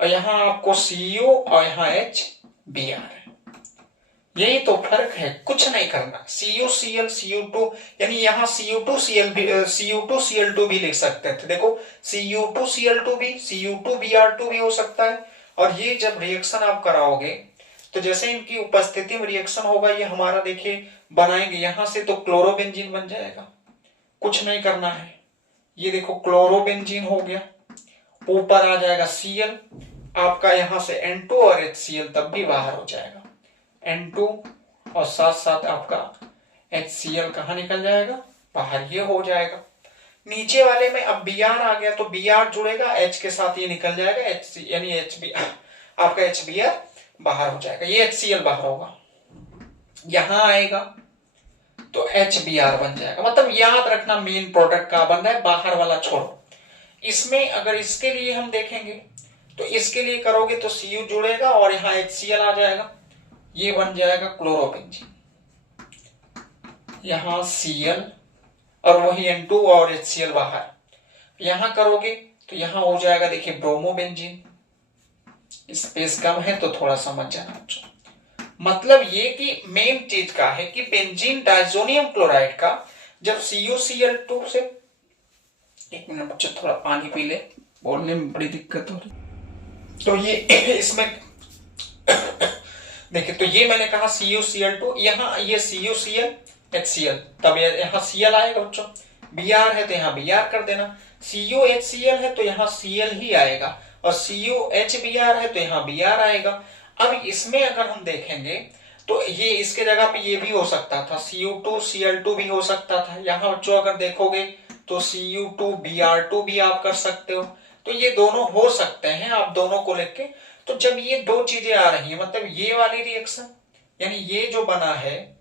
और यहां आपको Cu और यहां HBr है, यही तो फर्क है, कुछ नहीं करना। CuCl Cu2 यानी यहाँ Cu2Cl2 भी लिख सकते थे। देखो Cu2Cl2 भी, Cu2Br2 भी हो सकता है। और ये जब रिएक्शन आप कराओगे तो जैसे इनकी उपस्थिति में रिएक्शन होगा, ये हमारा देखिए बनाएंगे यहां से तो क्लोरोबेंजीन बन जाएगा, कुछ नहीं करना है। ये देखो क्लोरोबेंजीन हो गया, ऊपर आ जाएगा Cl, आपका यहां से N2 और HCl तब भी बाहर हो जाएगा, N2 और साथ साथ आपका HCl कहां निकल जाएगा, बाहर, ये हो जाएगा। नीचे वाले में अब Br आ गया तो Br जुड़ेगा H के साथ, ये निकल जाएगा HC यानी HB, आपका HBr बाहर हो जाएगा, ये HCl बाहर होगा, यहां आएगा तो HBr बन जाएगा। मतलब याद रखना मेन प्रोडक्ट का बन रहा है, बाहर वाला छोड़ो। इसमें अगर इसके लिए हम देखेंगे तो इसके लिए करोगे तो Cu जुड़ेगा और यहां HCl आ जाएगा, ये बन जाएगा क्लोरोबेंजीन, यहां Cl और वही N2 और HCl बाहर। यहां करोगे तो यहां हो जाएगा देखिए ब्रोमोबेंजीन, स्पेस कम है तो थोड़ा समझ जाना बच्चों। मतलब ये कि मेन चीज का है कि बेंजीन डाइजोनियम क्लोराइड का जब CuCl2 से, एक मिनट बच्चों थोड़ा पानी पी ले, बोलने में बड़ी दिक्कत हो रही। तो ये इसमें देखिए, तो ये मैंने कहा CuCl2, यहाँ ये CuCl HCl, तब यहाँ Cl आएगा बच्चों, Br है तो यहाँ Br कर देना, CuHCl है तो यहाँ Cl ही आएगा, और CuHBr है तो यहाँ Br आएगा। अब इसमें अगर हम देखेंगे तो ये इसके जगह पे ये भी हो सकता था, Cu2Cl2 भी हो सकता था। यहाँ बच्चों अगर देखोगे तो Cu2Br2 भी आप कर सकते हो, तो ये दोनों हो सकते हैं, आप दोनों को लिख के। तो जब ये दो चीजें आ रही है, मतलब ये वाली रिएक्शन यानी ये जो बना है,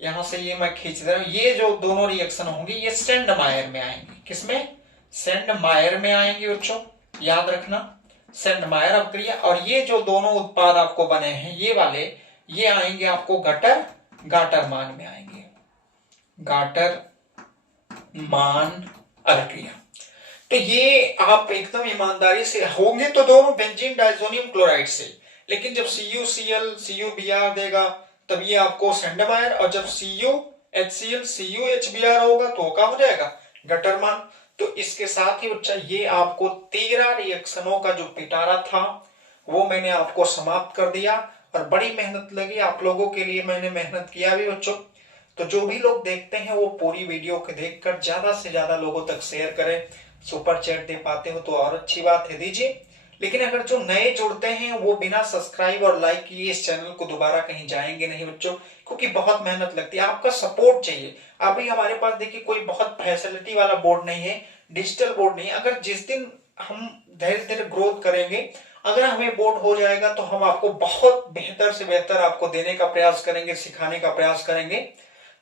यहां से ये मैं खींच दे रहा हूं, ये जो दोनों रिएक्शन होंगे ये सेंडमायर में आएंगे। किसमें? सेंडमायर में आएंगे बच्चों, याद रखना, सेंडमायर अभिक्रिया। और ये जो दोनों उत्पाद आपको बने हैं ये वाले, ये आएंगे आपको गाटर-मान में आएंगे, गाटर-मान अभिक्रिया। तो ये आप एकदम ईमानदारी से होंगे तो दोनों बेंजीन डाइजोनियम क्लोराइड से, लेकिन जब CuCl CuBr देगा तब ये आपको सेंडमायर, और जब CuHCl CuHBr होगा तो क्या हो जाएगा, गटरमान। तो इसके साथ ही बच्चा ये आपको 13 रिएक्शनों का जो पिटारा था वो मैंने आपको समाप्त कर दिया, और बड़ी मेहनत लगी आप लोगों के लिए, मैंने मेहनत किया भी बच्चों। तो जो भी लोग देखते हैं वो पूरी वीडियो को देखकर ज्यादा से ज्यादा लोगों तक शेयर करें। सुपर चैट दे पाते हो तो और अच्छी बात है, दीजिए। लेकिन अगर जो नए जुड़ते हैं वो बिना सब्सक्राइब और लाइक किए इस चैनल को दोबारा कहीं जाएंगे नहीं बच्चों, क्योंकि बहुत मेहनत लगती है, आपका सपोर्ट चाहिए। अभी हमारे पास देखिए कोई बहुत फैसिलिटी वाला बोर्ड नहीं है, डिजिटल बोर्ड नहीं है। अगर जिस दिन हम धीरे धीरे ग्रोथ करेंगे, अगर हमें बोर्ड हो जाएगा तो हम आपको बहुत बेहतर से बेहतर आपको देने का प्रयास करेंगे, सिखाने का प्रयास करेंगे।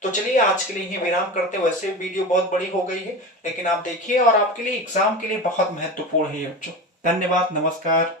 तो चलिए आज के लिए ही विराम करते हैं। वैसे वीडियो बहुत बड़ी हो गई है, लेकिन आप देखिए और आपके लिए एग्जाम के लिए बहुत महत्वपूर्ण है बच्चों। धन्यवाद, नमस्कार।